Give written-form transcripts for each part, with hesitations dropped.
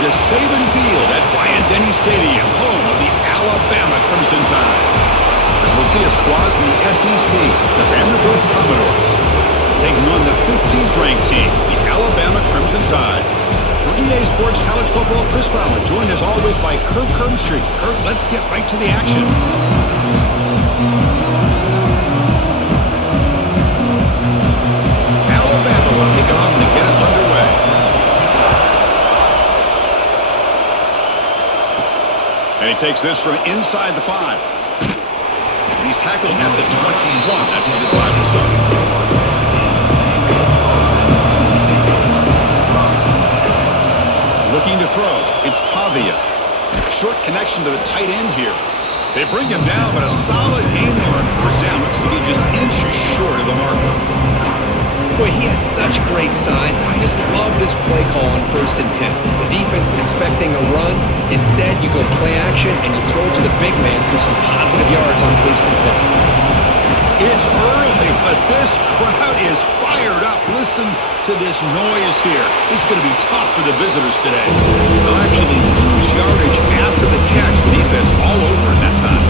to Saban Field at Bryant-Denny Stadium, home of the Alabama Crimson Tide. As we'll see a squad from the SEC, the Vanderbilt Commodores, taking on the 15th-ranked team, the Alabama Crimson Tide. For EA Sports College Football, Chris Fowler, joined as always by Kirk Kirkstreet. Kirk, let's get right to the action. Alabama will kick it off to get us underway. And he takes this from inside the 5. And he's tackled at the 21. That's where the drive will start. Looking to throw. It's Pavia. Short connection to the tight end here. They bring him down, but a solid gain there on first down. Looks to be just inches short of the marker. Boy, he has such great size. I just love this play call on 1st and 10. The defense is expecting a run. Instead, you go play action, and you throw to the big man for some positive yards on 1st and 10. It's early, but this crowd is fired up. Listen to this noise here. This is going to be tough for the visitors today. They'll actually lose yardage after the catch. The defense all over in that time.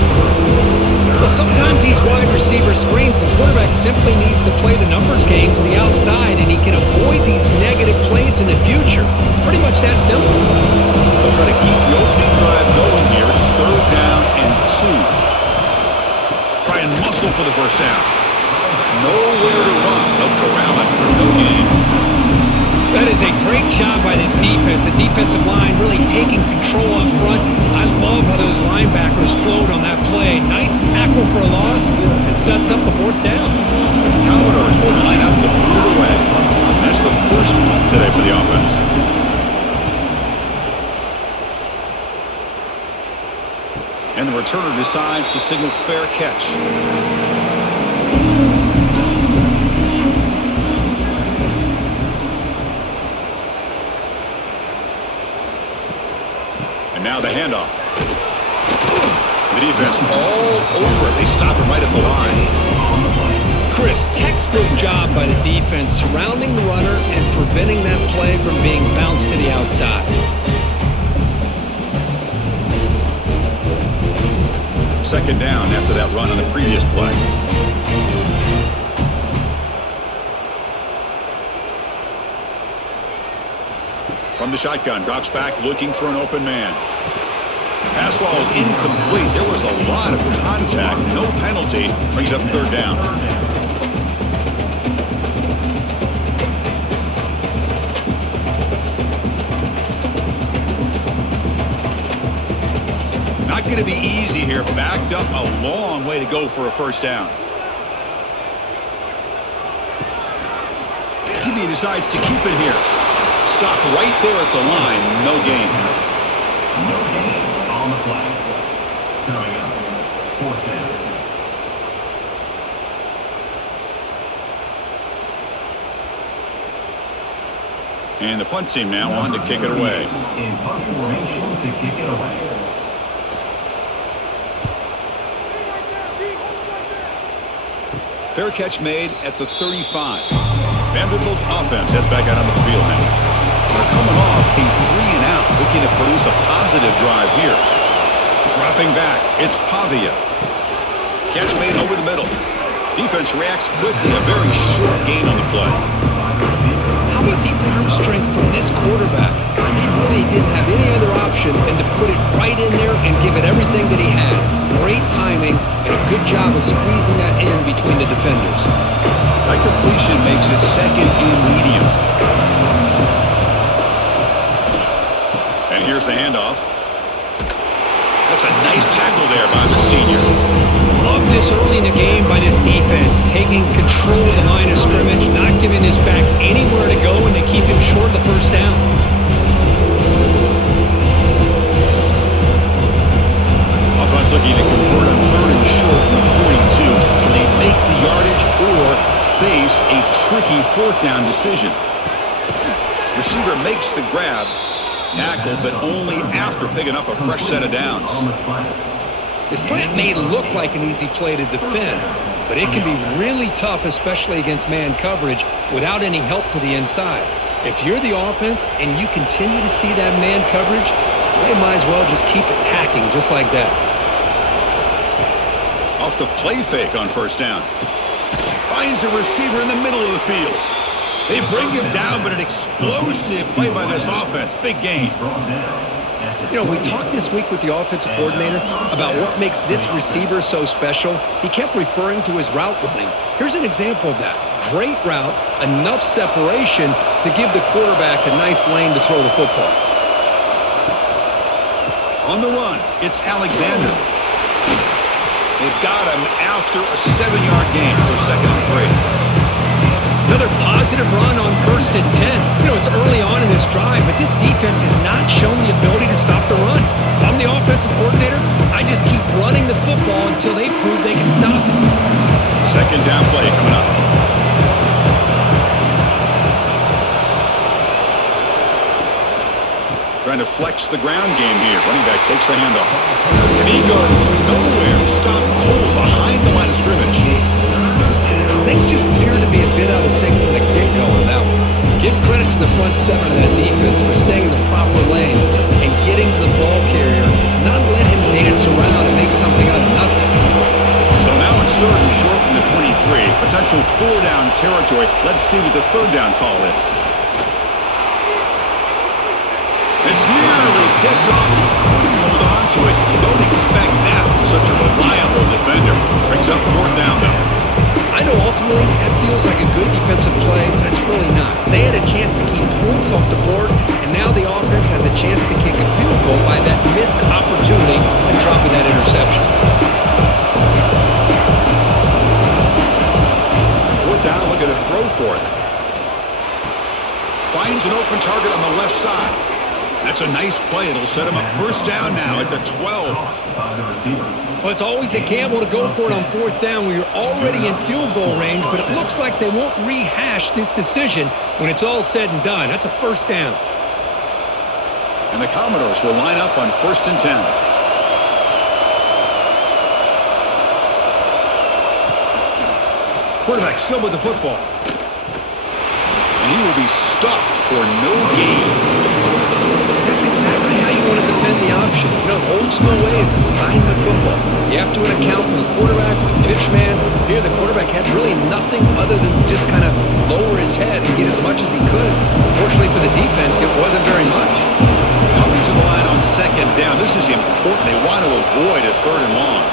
Well, sometimes these wide receiver screens, the quarterback simply needs to play the numbers game to the outside, and he can avoid these negative plays in the future. Pretty much that simple. They'll try to keep the opening drive going here. It's 3rd down and 2. Try and muscle for the first down. Nowhere to run. They'll corral it for no gain. That is a great job by this defense. The defensive line really taking control up front. I love how those linebackers flowed on that play. Nice tackle for a loss and sets up the 4th down. The Commodores will line up to put it away. That's the first punt today for the offense. And the returner decides to signal fair catch. And now the handoff. The defense all over it. They stop it right at the line. Chris, textbook job by the defense surrounding the runner and preventing that play from being bounced to the outside. Second down after that run on the previous play. From the shotgun, drops back looking for an open man. Pass ball is incomplete. There was a lot of contact. No penalty. Brings up 3rd down. Not going to be easy here. Backed up a long way to go for a first down. He decides to keep it here. Stopped right there at the line. No gain. No gain on the flag. Coming up, 4th down. And the punt team now on to kick it away. In punt formation to kick it away. Fair catch made at the 35. Vanderbilt's offense heads back out onto the field now. They're coming off a 3-and-out, looking to produce a positive drive here. Dropping back, it's Pavia. Catch made over the middle. Defense reacts quickly, a very short gain on the play. How about the arm strength from this quarterback? He really didn't have any other option than to put it right in there and give it everything that he had. Great timing and a good job of squeezing that in between the defenders. That completion makes it 2nd and medium. And here's the handoff. That's a nice tackle there by the senior. Love this early in the game by this defense, taking control of the line of scrimmage, not giving this back anywhere to go, and to keep him short of the first down. Offense looking to convert a 3rd and short from the 42. Can they make the yardage or face a tricky 4th down decision? Receiver makes the grab. Tackle, but only after picking up a fresh set of downs. The slant may look like an easy play to defend, but it can be really tough, especially against man coverage, without any help to the inside. If you're the offense and you continue to see that man coverage, they might as well just keep attacking just like that. Off the play fake on first down. Finds a receiver in the middle of the field. They bring him down, but an explosive play by this offense. Big gain. You know, we talked this week with the offensive coordinator about what makes this receiver so special. He kept referring to his route running. Here's an example of that. Great route, enough separation to give the quarterback a nice lane to throw the football. On the run, it's Alexander. They've got him after a 7-yard gain, so 2nd and 3. Another positive run on 1st and 10. You know, it's early on in this drive, but this defense has not shown the ability to stop the run. If I'm the offensive coordinator, I just keep running the football until they prove they can stop it. 2nd down play coming up. Trying to flex the ground game here. Running back takes the handoff. And he goes nowhere. Stopped cold behind the line of scrimmage. Things just appear to be a bit out of sync from the get-go on that one. Give credit to the front seven of that defense for staying in the proper lanes and getting to the ball carrier, not let him dance around and make something out of nothing. So now it's 3rd and short from the 23. Potential 4-down territory. Let's see what the 3rd down call is. It's nearly picked off. He couldn't hold on to it. You don't expect that from such a reliable defender. Brings up 4th down, though. I know ultimately that feels like a good defensive play, but it's really not. They had a chance to keep points off the board, and now the offense has a chance to kick a field goal by that missed opportunity and dropping that interception. 4th down, look at a throw for it. Finds an open target on the left side. That's a nice play. It'll set him up 1st down now at the 12. Well, it's always a gamble to go for it on 4th down when you're already in field goal range, but it looks like they won't rehash this decision when it's all said and done. That's a 1st down. And the Commodores will line up on 1st and 10. Quarterback still with the football. And he will be stuffed for no gain. That's exactly how you want to defend the option. You know, old school way is assignment football. You have to account for the quarterback, the pitch man. Here, the quarterback had really nothing other than just kind of lower his head and get as much as he could. Fortunately for the defense, it wasn't very much. Coming to the line on 2nd down. This is important. They want to avoid a 3rd and long.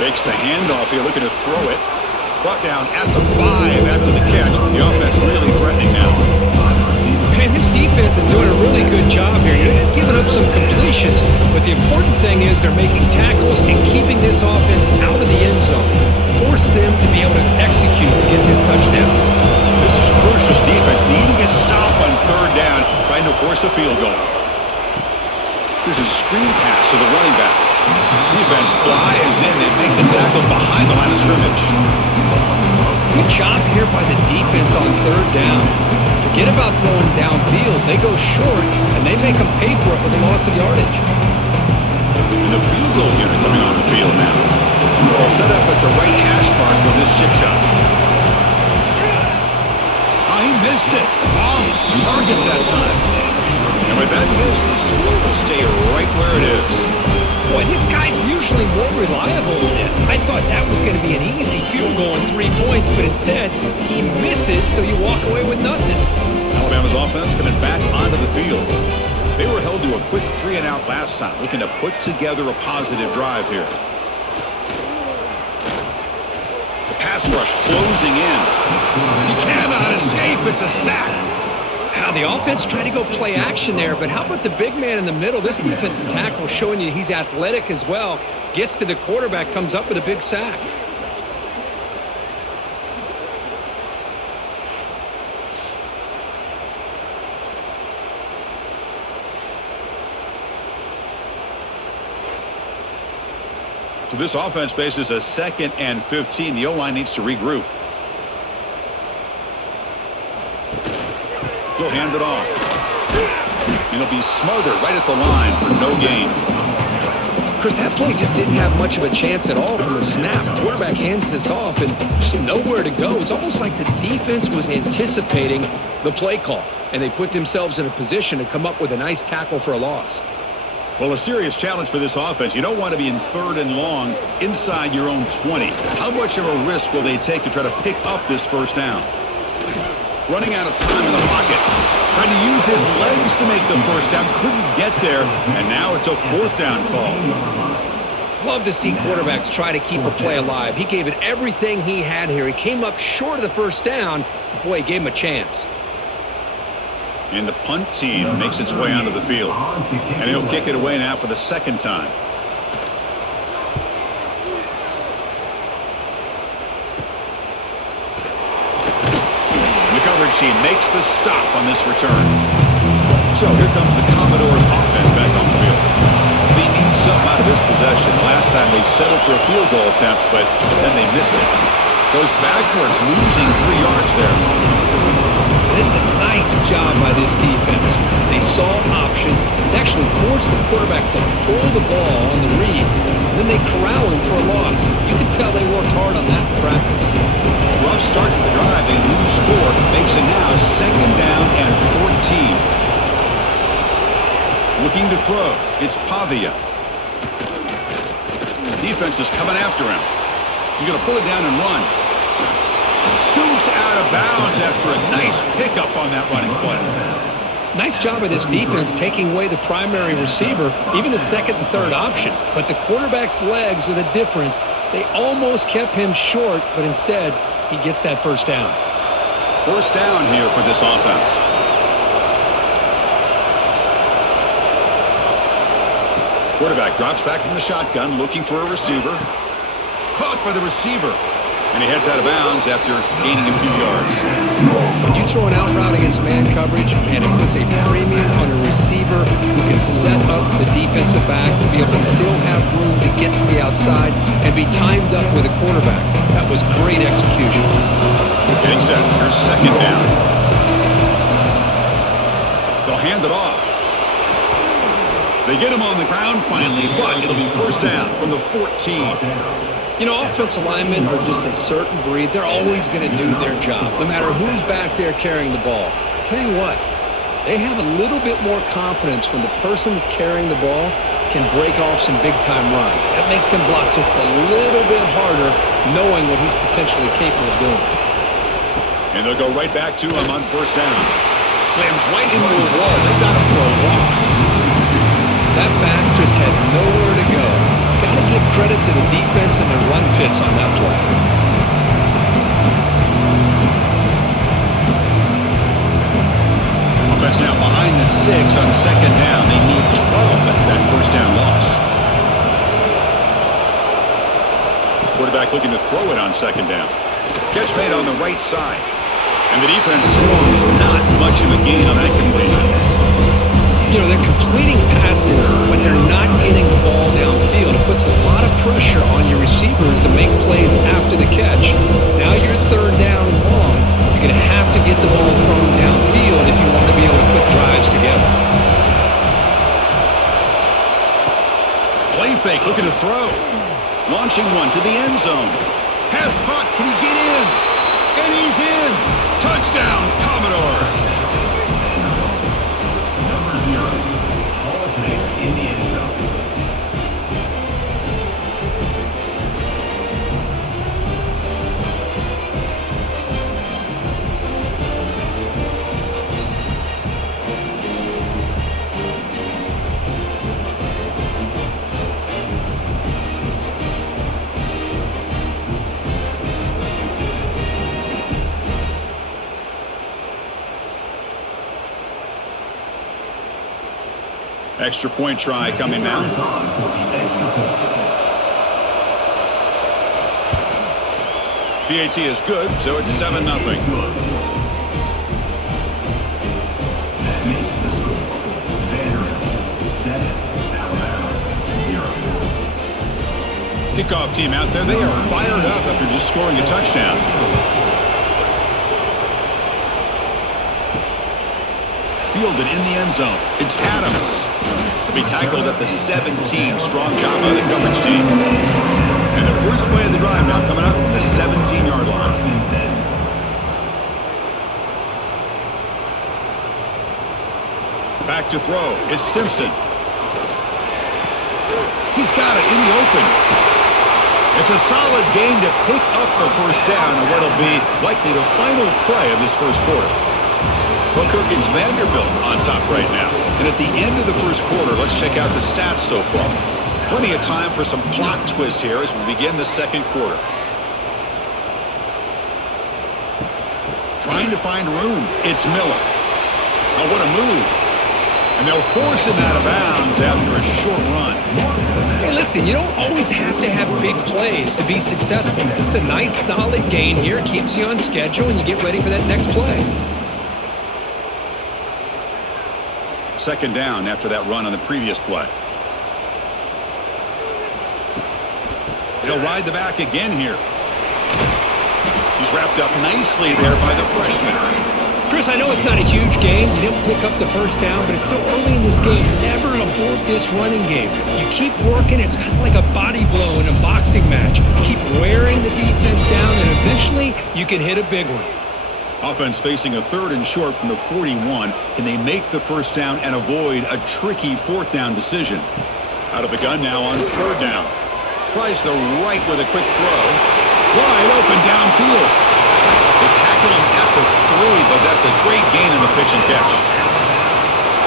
Fakes the handoff here, looking to throw it. Brought down at the 5 after the catch. The offense really threatening now. Man, this defense is doing a really good job here. They're giving up some completions, but the important thing is they're making tackles and keeping this offense out of the end zone. Force them to be able to execute to get this touchdown. This is crucial defense, needing a stop on 3rd down, trying to force a field goal. There's a screen pass to the running back. Defense flies in and make the tackle behind the line of scrimmage. Good job here by the defense on 3rd down. Forget about throwing downfield. They go short, and they make them pay for it with a loss of yardage. And the field goal unit coming on the field now. All set up at the right hash mark for this chip shot. Oh, he missed it. Off target that time. And with that miss, the score will stay right where it is. Boy, this guy's usually more reliable than this. I thought that was going to be an easy field goal and 3 points, but instead, he misses, so you walk away with nothing. Alabama's offense coming back onto the field. They were held to a quick 3-and-out last time, looking to put together a positive drive here. The pass rush closing in. He cannot escape. It's a sack. Now, the offense trying to go play action there, but how about the big man in the middle? This defensive tackle showing you he's athletic as well. Gets to the quarterback, comes up with a big sack. So this offense faces a 2nd and 15. The O-line needs to regroup. He'll hand it off. And he'll be smothered right at the line for no gain. Chris, that play just didn't have much of a chance at all from the snap. Quarterback hands this off and just nowhere to go. It's almost like the defense was anticipating the play call, and they put themselves in a position to come up with a nice tackle for a loss. Well, a serious challenge for this offense. You don't want to be in 3rd and long inside your own 20. How much of a risk will they take to try to pick up this first down? Running out of time in the pocket. Trying to use his legs to make the first down. Couldn't get there, and now it's a 4th down call. Love to see quarterbacks try to keep a play alive. He gave it everything he had here. He came up short of the first down, but boy, he gave him a chance. And the punt team makes its way onto the field. And he'll kick it away now for the 2nd time. The coverage team makes the stop on this return. So here comes the Commodores offense back on the field. They need something out of this possession. Last time they settled for a field goal attempt, but then they missed it. Goes backwards, losing 3 yards there. This is a nice job by this defense. They saw option, they actually forced the quarterback to pull the ball on the read, and then they corral him for a loss. You can tell they worked hard on that in practice. Rough start to the drive. They lose 4. Makes it now 2nd down and 14. Looking to throw. It's Pavia. Defense is coming after him. He's going to pull it down and run. Scoots out of bounds after a nice pickup on that running play. Nice job of this defense taking away the primary receiver, even the 2nd and 3rd option. But the quarterback's legs are the difference. They almost kept him short, but instead, he gets that first down. First down here for this offense. Quarterback drops back from the shotgun, looking for a receiver. Caught by the receiver. And he heads out of bounds after gaining a few yards. When you throw an out route against man coverage, man, it puts a premium on a receiver who can set up the defensive back to be able to still have room to get to the outside and be timed up with a quarterback. That was great execution. Getting set. Here's 2nd down. They'll hand it off. They get him on the ground finally, but it'll be first down from the 14. You know, offensive linemen are just a certain breed. They're always going to do their job, no matter who's back there carrying the ball. I tell you what, they have a little bit more confidence when the person that's carrying the ball can break off some big-time runs. That makes them block just a little bit harder, knowing what he's potentially capable of doing. And they'll go right back to him on first down. Slams right into a wall. They got him for a loss. That back just had nowhere to go. Got to give credit to the defense and the run fits on that play. Offense now behind the 6 on 2nd down. They need 12 after that first down loss. Quarterback looking to throw it on 2nd down. Catch made on the right side. And the defense scores not much of a gain on that completion. You know, they're completing passes, but they're not getting the ball downfield. It puts a lot of pressure on your receivers to make plays after the catch. Now you're 3rd down and long. You're going to have to get the ball thrown downfield if you want to be able to put drives together. Play fake, looking to throw. Launching one to the end zone. Pass caught, can he get in? And he's in! Touchdown, Commodores! In the end zone. Extra point try coming now. PAT is good, so it's 7-0. That makes the score. Vanderbilt 7, Alabama 0. Kickoff team out there. They are fired up after just scoring a touchdown. fielded in the end zone. It's Adams. To be tackled at the 17. Strong job by the coverage team. And the first play of the drive now coming up from the 17-yard line. Back to throw. It's Simpson. He's got it in the open. It's a solid gain to pick up the first down on what'll be likely the final play of this first quarter. Hooker against Vanderbilt on top right now. And at the end of the first quarter, let's check out the stats so far. Plenty of time for some plot twists here as we begin the second quarter. Trying to find room. It's Miller. Oh, what a move. And they'll force him out of bounds after a short run. Hey, listen, you don't always have to have big plays to be successful. It's a nice, solid gain here. Keeps you on schedule, and you get ready for that next play. Second down after that run on the previous play. He'll ride the back again here. He's wrapped up nicely there by the freshman. Chris, I know it's not a huge game. You didn't pick up the first down, but it's still early in this game. Never abort this running game. You keep working. It's kind of like a body blow in a boxing match. Keep wearing the defense down, and eventually you can hit a big one. Offense facing a 3rd and short from the 41. Can they make the first down and avoid a tricky 4th down decision? Out of the gun now on 3rd down. Tries the right with a quick throw. Wide open downfield. They tackle him at the 3, but that's a great gain in the pitch and catch.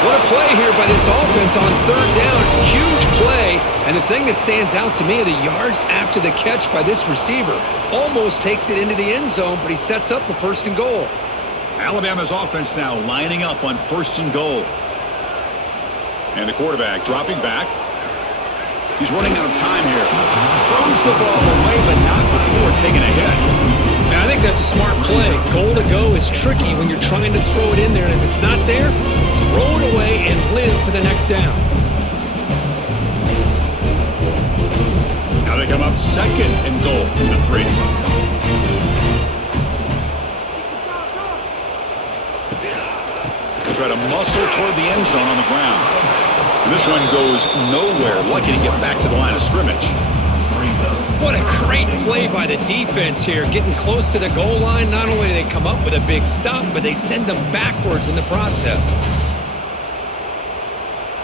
What a play here by this offense on 3rd down. Huge play. And the thing that stands out to me are the yards after the catch by this receiver. Almost takes it into the end zone, but he sets up a 1st and goal. Alabama's offense now lining up on 1st and goal. And the quarterback dropping back. He's running out of time here. Throws the ball away, but not before taking a hit. Now, I think that's a smart play. Goal to go is tricky when you're trying to throw it in there. And if it's not there, throw it away and live for the next down. Now they come up 2nd and goal from the 3. They try to muscle toward the end zone on the ground. And this one goes nowhere. Lucky to get back to the line of scrimmage. What a great play by the defense here. Getting close to the goal line, not only do they come up with a big stop, but they send them backwards in the process.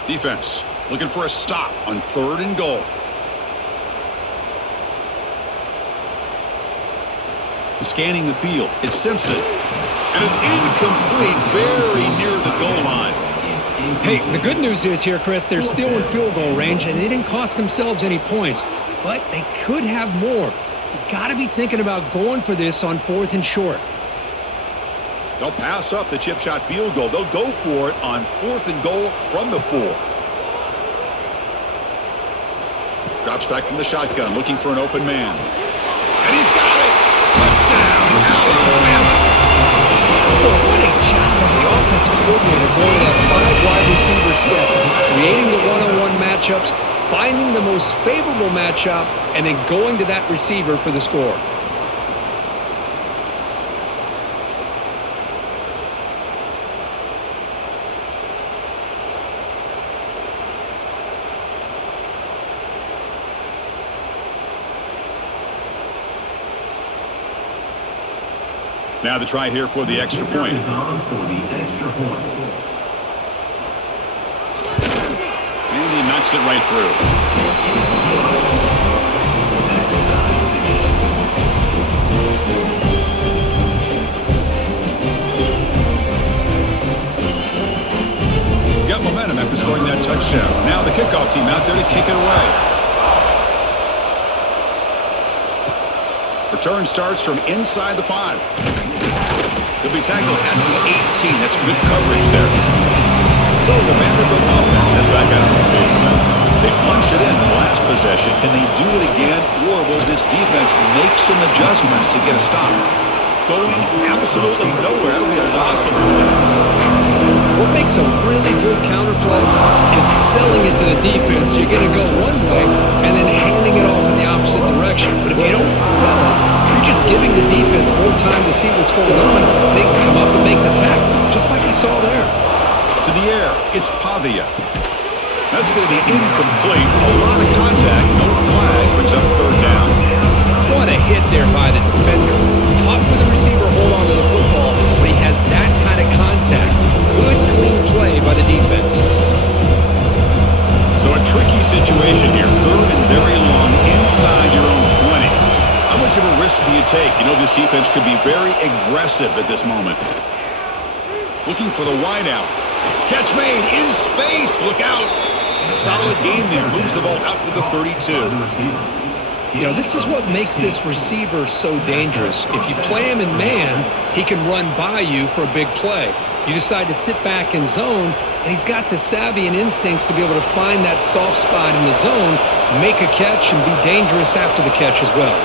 Defense looking for a stop on 3rd and goal. Scanning the field. It's Simpson. And it's incomplete, very near the goal line. Hey, the good news is here, Chris, they're still in field goal range, and they didn't cost themselves any points. But they could have more. You got to be thinking about going for this on 4th and short. They'll pass up the chip shot field goal. They'll go for it on 4th and goal from the 4. Drops back from the shotgun, looking for an open man. And he's got it! Touchdown, Alabama! Boy, what a job by the offensive coordinator going to that 5-wide receiver set, creating the one-on-one matchups, finding the most favorable matchup, and then going to that receiver for the score. Now the try here for the extra point. And he knocks it right through. Got momentum after scoring that touchdown. Now the kickoff team out there to kick it away. Return starts from inside the 5. He'll be tackled at the 18. That's good coverage there. So the Vanderbilt offense heads back out on the field. They punched it in the last possession. Can they do it again, or will this defense make some adjustments to get a stop? Going absolutely nowhere. That'll be a loss of play. What makes a really good counterplay is selling it to the defense. You're going to go one way and then handing it off in the opposite direction. But if you don't sell it, you're just giving the defense more time to see what's going on. They can come up and make the tackle, just like you saw there. it's Pavia. That's going to be incomplete. A lot of contact, no flag, brings up third down. What a hit there by the defender. Tough for the receiver to hold on to the football when he has that kind of contact. Good, clean play by the defense. So a tricky situation here. Third and very long inside your own 20. How much of a risk do you take? You know this defense could be very aggressive at this moment. Looking for the wideout. Catch made in space. Look out. Solid gain there. Moves the ball out to the 32. You know, this is what makes this receiver so dangerous. If you play him in man, he can run by you for a big play. You decide to sit back in zone, and he's got the savvy and instincts to be able to find that soft spot in the zone, make a catch, and be dangerous after the catch as well.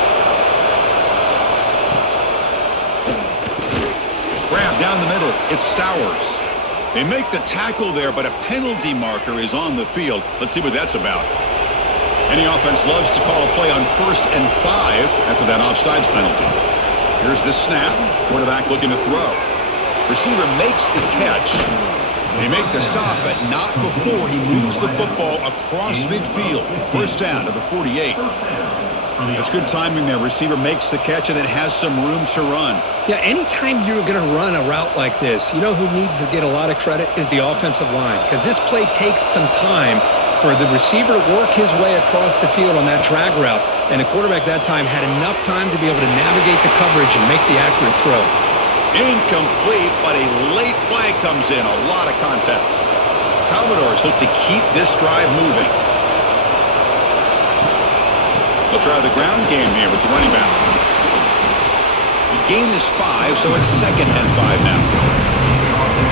Grab down the middle. It's Stowers. They make the tackle there, but a penalty marker is on the field. Let's see what that's about. Any offense loves to call a play on 1st and 5 after that offsides penalty. Here's the snap. Quarterback looking to throw. Receiver makes the catch. They make the stop, but not before he moves the football across midfield. First down to the 48. That's good timing there. Receiver makes the catch and then has some room to run. Yeah, anytime you're going to run a route like this, you know who needs to get a lot of credit is the offensive line, because this play takes some time for the receiver to work his way across the field on that drag route, and the quarterback that time had enough time to be able to navigate the coverage and make the accurate throw. Incomplete, but a late flag comes in. A lot of contact. Commodores look to keep this drive moving. They'll try the ground game here with the running back. The gain is 5, so it's 2nd and 5 now.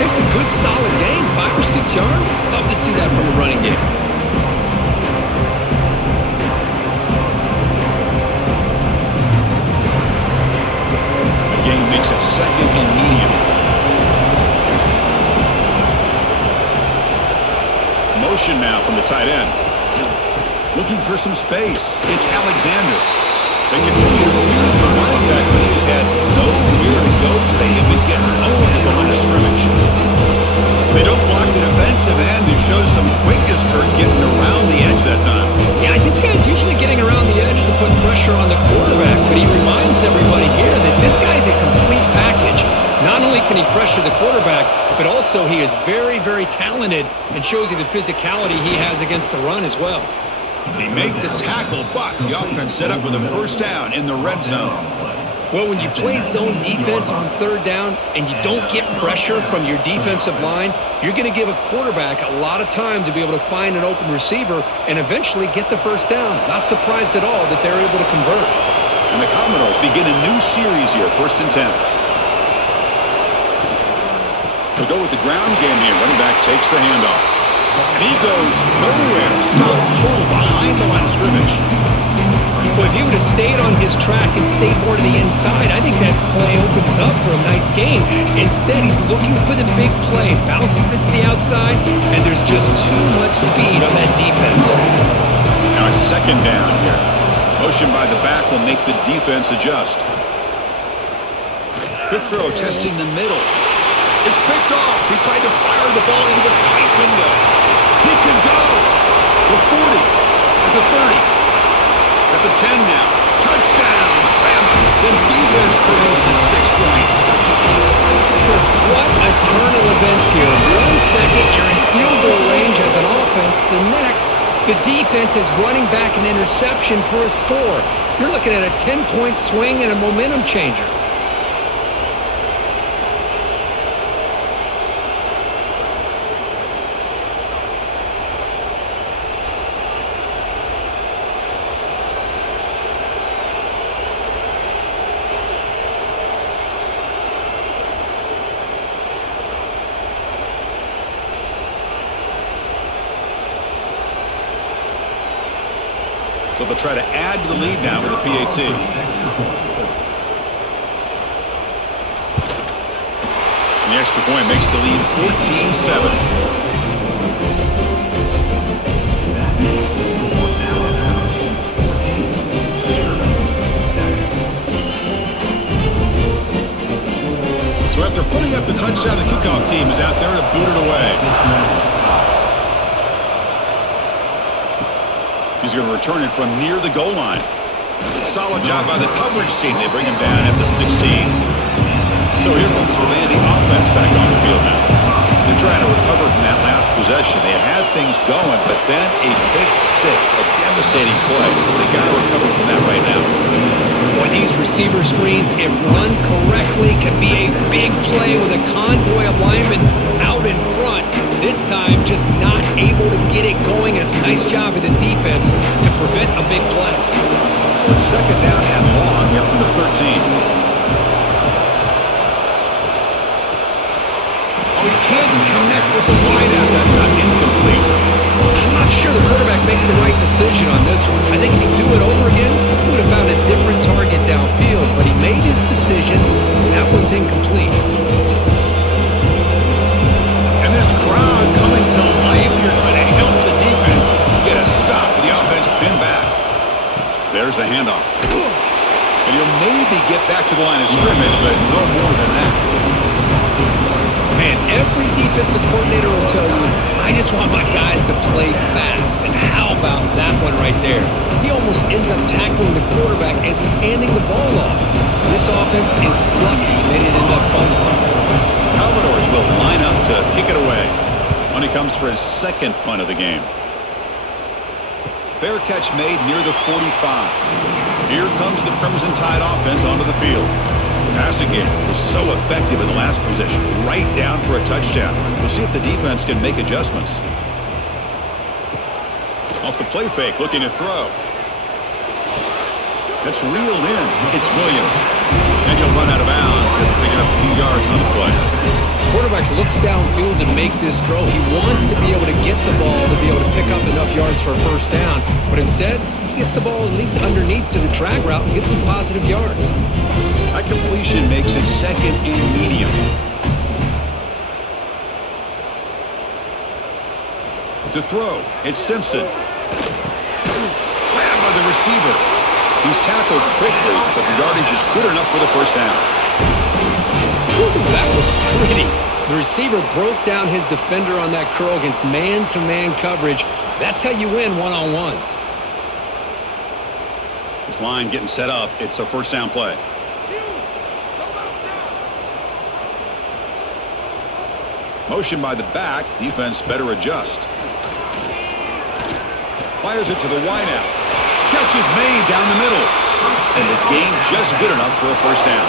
It's a good, solid gain, 5 or 6 yards. Love to see that from a running game. The gain makes it 2nd and medium. Motion now from the tight end. Looking for some space. It's Alexander. They continue to feed the running back, but he's had nowhere to go today. They've been getting owned at the line of scrimmage. They don't block the defensive end. It shows some quickness, Kurt, getting around the edge that time. Yeah, this guy's usually getting around the edge to put pressure on the quarterback, but he reminds everybody here that this guy's a complete package. Not only can he pressure the quarterback, but also he is very, very talented and shows you the physicality he has against the run as well. They make the tackle, but the offense set up with a first down in the red zone. Well, when you play zone defense on 3rd down and you don't get pressure from your defensive line, you're going to give a quarterback a lot of time to be able to find an open receiver and eventually get the first down. Not surprised at all that they're able to convert. And the Commodores begin a new series here, 1st and 10. They'll go with the ground game here. Running back takes the handoff. And he goes nowhere. Stop pull behind the line of scrimmage. Well, if he would have stayed on his track and stayed more to the inside, I think that play opens up for a nice game. Instead, he's looking for the big play. Bounces it to the outside, and there's just too much speed on that defense. Now it's 2nd down here. Motion by the back will make the defense adjust. Quick throw testing the middle. It's picked off. He tried to fire the ball into a tight window. He can go. The 40. At the 30. At the 10 now. Touchdown. Bama. The defense produces 6 points. Chris, what a turn of events here. 1 second, you're in field goal range as an offense. The next, the defense is running back an interception for a score. You're looking at a 10-point swing and a momentum changer. So they'll try to add to the lead now with a PAT. And the extra point makes the lead 14-7. So after putting up the touchdown, the kickoff team is out there to boot it away. He's going to return it from near the goal line. Solid job by the coverage team. They bring him down at the 16. So here comes the Vandy offense back on the field now. They're trying to recover from that last possession. They had things going, but then a pick six, a devastating play. They got to recover from that right now. Boy, these receiver screens, if run correctly, can be a big play with a convoy of linemen out in front. This time, just not able to get it going. And it's a nice job of the defense to prevent a big play. So it's second down and long here from the 13. Oh, he can't connect with the wideout that time. Incomplete. I'm not sure the quarterback makes the right decision on this one. I think if he'd do it over again, he would have found a different target downfield. But he made his decision. That one's incomplete. And this crowd coming to life here trying to help the defense get a stop. The offense pinned back. There's the handoff. And he'll maybe get back to the line of scrimmage, but no more than that. Man, every defensive coordinator will tell you, I just want my guys to play fast. And how about that one right there? He almost ends up tackling the quarterback as he's handing the ball off. This offense is lucky they didn't end up fumbling. Commodores will line up to kick it away when he comes for his second punt of the game. Fair catch made near the 45. Here comes the Crimson Tide offense onto the field. The passing game was so effective in the last possession, right down for a touchdown. We'll see if the defense can make adjustments. Off the play fake, looking to throw. That's reeled in. It's Williams. And he'll run out of bounds after picking up a few yards on the play. Quarterback looks downfield to make this throw. He wants to be able to get the ball to be able to pick up enough yards for a first down. But instead, he gets the ball at least underneath to the drag route and gets some positive yards. That completion makes it second and medium. To throw, it's Simpson. Grabbed by the receiver. He's tackled quickly, but the yardage is good enough for the first down. Whew, that was pretty. The receiver broke down his defender on that curl against man-to-man coverage. That's how you win one-on-ones. This line getting set up. It's a first down play. Motion by the back. Defense better adjust. Fires it to the wideout. Catch is made down the middle. And the gain just good enough for a first down.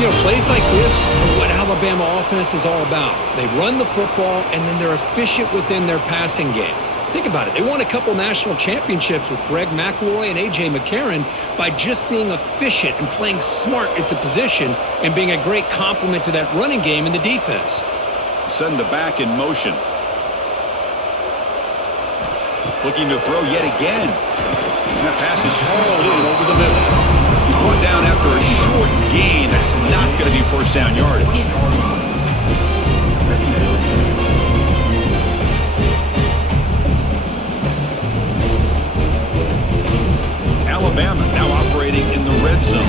You know, plays like this are what Alabama offense is all about. They run the football, and then they're efficient within their passing game. Think about it. They won a couple national championships with Greg McElroy and A.J. McCarron by just being efficient and playing smart at the position and being a great complement to that running game in the defense. Send the back in motion. Looking to throw yet again. And that pass is hauled in over the middle. He's brought down after a short gain. That's not going to be first down yardage. Alabama now operating in the red zone.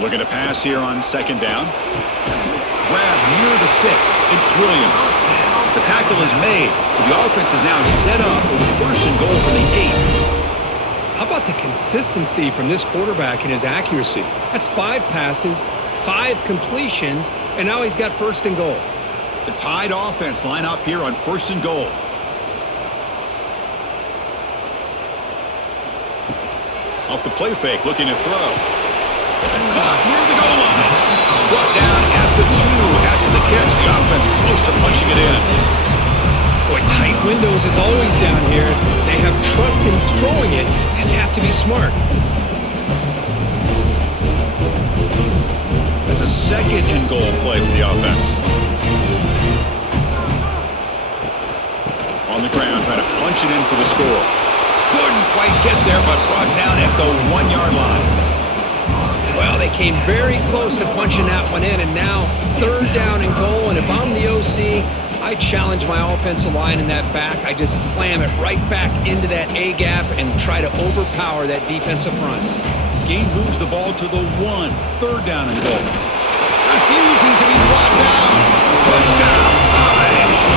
Looking to pass here on second down. Grab near the sticks. It's Williams. The tackle is made. The offense is now set up with a first and goal from the 8. How about the consistency from this quarterback and his accuracy? That's 5 passes, 5 completions, and now he's got first and goal. The Tide offense line up here on first and goal. Off the play fake, looking to throw. Caught near the goal line. Brought down at the 2 after the catch. The offense close to punching it in. Boy, tight windows is always down here. They have trust in throwing it. You just have to be smart. That's a second and goal play for the offense. On the ground, trying to punch it in for the score. Couldn't quite get there, but brought down at the 1-yard line. Well, they came very close to punching that one in, and now third down and goal. And if I'm the OC, I challenge my offensive line in that back. I just slam it right back into that A-gap and try to overpower that defensive front. Gain moves the ball to the 1. Third down and goal. Refusing to be brought down. Touchdown, Tide.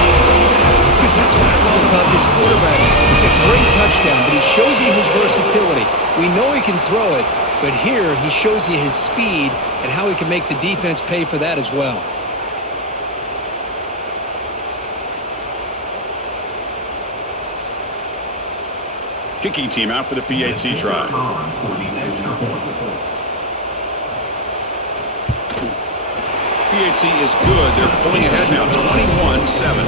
That's what I love about this quarterback. It's a great touchdown, but he shows you his versatility. We know he can throw it, but here he shows you his speed and how he can make the defense pay for that as well. Kicking team out for the PAT try. PAT is good. They're pulling ahead now, 21-7.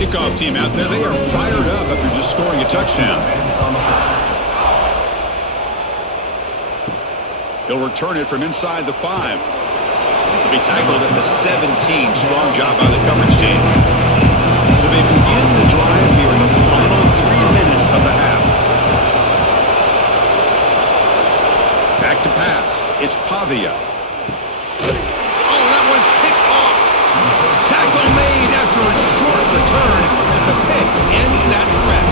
Kickoff team out there. They are fired up after just scoring a touchdown. He'll return it from inside the 5. He'll be tackled at the 17. Strong job by the coverage team. So they begin the drive here in the final 3 minutes of the half. Back to pass. It's Pavia. Oh, that one's picked off. Tackle made after a short return, but the pick ends that threat.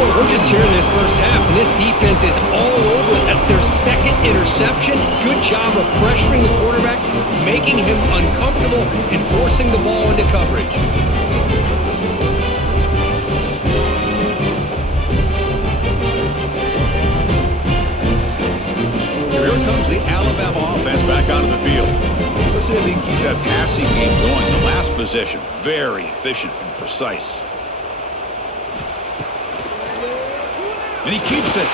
Boy, we're just here in this first half, and this defense is all over it. That's their second interception. Good job of pressuring the quarterback, making him uncomfortable, and forcing the ball into coverage. So here comes the Alabama offense back onto the field. Let's see if they can keep that passing game going. The last possession, very efficient and precise. And he keeps it.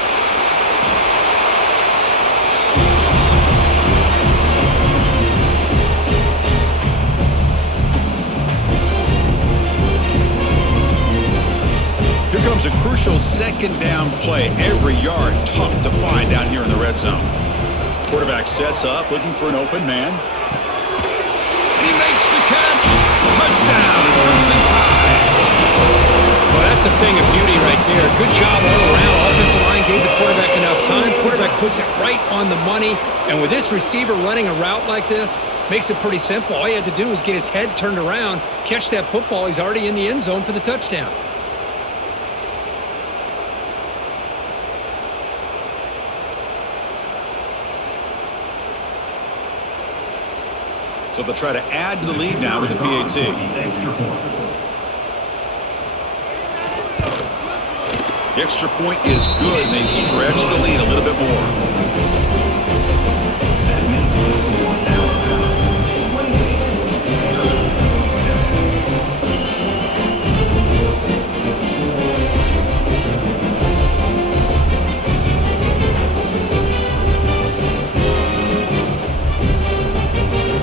Here comes a crucial second down play. Every yard tough to find down here in the red zone. Quarterback sets up, looking for an open man. He makes the catch. Touchdown, Crimson Tide. Well, that's a thing of beauty right there. Good job all around. Offensive line gave the quarterback enough time. Quarterback puts it right on the money. And with this receiver running a route like this, makes it pretty simple. All you had to do was get his head turned around, catch that football. He's already in the end zone for the touchdown. So they'll try to add to the lead now with the PAT. The extra point is good, and they stretch the lead a little bit more.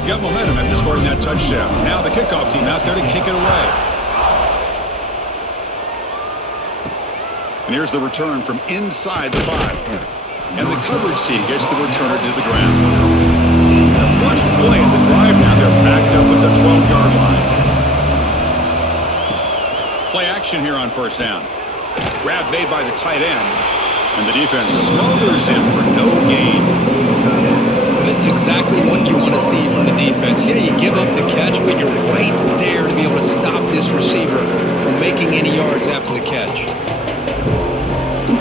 Got momentum after scoring that touchdown. Now the kickoff team out there to kick it away. And here's the return from inside the 5. And the coverage team gets the returner to the ground. The first play of the drive now, they're backed up at the 12-yard line. Play action here on first down. Grab made by the tight end. And the defense smothers him for no gain. This is exactly what you want to see from the defense. Yeah, you give up the catch, but you're right there to be able to stop this receiver from making any yards after the catch.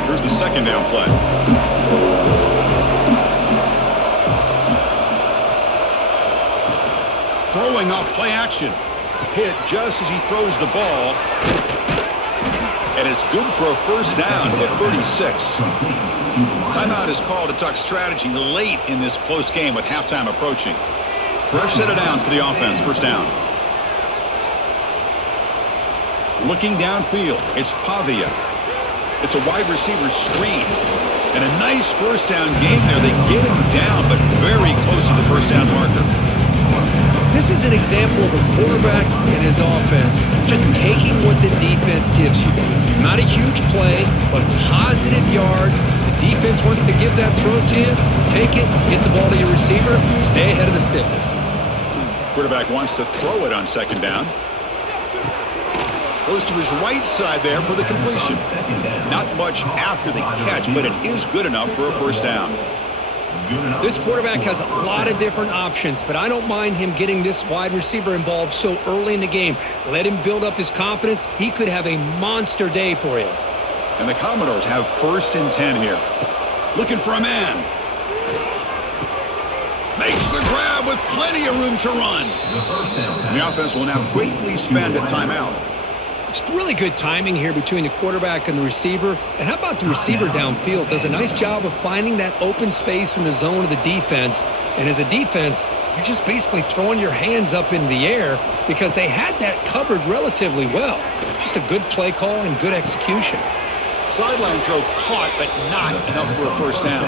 Here's the second down play. Throwing off play action. Hit just as he throws the ball. And it's good for a first down at 36. Timeout is called to talk strategy late in this close game with halftime approaching. Fresh set of downs for the offense. First down. Looking downfield, it's Pavia. It's a wide receiver screen. And a nice first down gain there. They get him down, but very close to the first down marker. This is an example of a quarterback and his offense just taking what the defense gives you. Not a huge play, but positive yards. The defense wants to give that throw to you. Take it, get the ball to your receiver, stay ahead of the sticks. Quarterback wants to throw it on second down. Goes to his right side there for the completion. Not much after the catch, but it is good enough for a first down. Good enough. This quarterback has a lot of different options, but I don't mind him getting this wide receiver involved so early in the game. Let him build up his confidence. He could have a monster day for you. And the Commodores have 1st and 10 here. Looking for a man. Makes the grab with plenty of room to run. The first down pass. The offense will now quickly spend a timeout. It's really good timing here between the quarterback and the receiver. And how about the receiver downfield? Does a nice job of finding that open space in the zone of the defense. And as a defense, you're just basically throwing your hands up in the air because they had that covered relatively well. Just a good play call and good execution. Sideline throw caught, but not enough for a first down.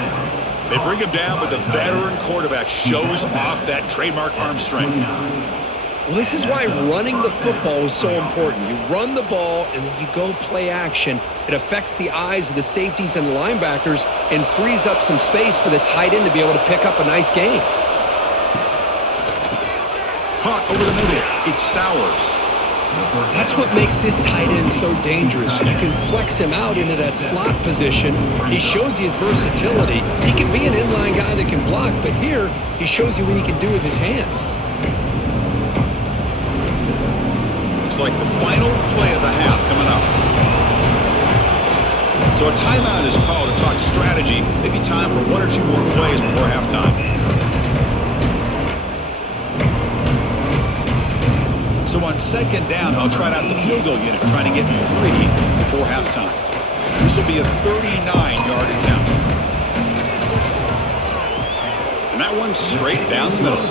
They bring him down, but the veteran quarterback shows off that trademark arm strength. Well, this is why running the football is so important. You run the ball, and then you go play action. It affects the eyes of the safeties and the linebackers and frees up some space for the tight end to be able to pick up a nice gain. Caught over the middle. It's Stowers. That's what makes this tight end so dangerous. You can flex him out into that slot position. He shows you his versatility. He can be an inline guy that can block, but here he shows you what he can do with his hands. Looks like the final play of the half coming up. So a timeout is called to talk strategy. Maybe time for 1 or 2 more plays before halftime. So on 2nd down, they'll try out the field goal unit, trying to get 3 before halftime. This will be a 39-yard attempt. And that one straight down the middle.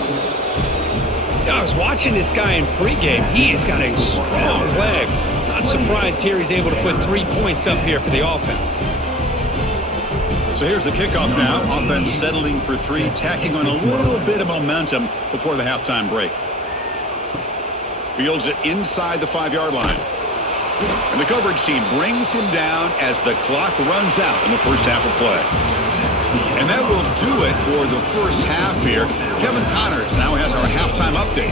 Now, I was watching this guy in pregame. He has got a strong leg. Not surprised here he's able to put 3 points up here for the offense. So here's the kickoff now. Offense settling for 3, tacking on a little bit of momentum before the halftime break. Fields it inside the 5-yard line. And the coverage team brings him down as the clock runs out in the first half of play. And that will do it for the first half here. Kevin Connors now has our halftime update.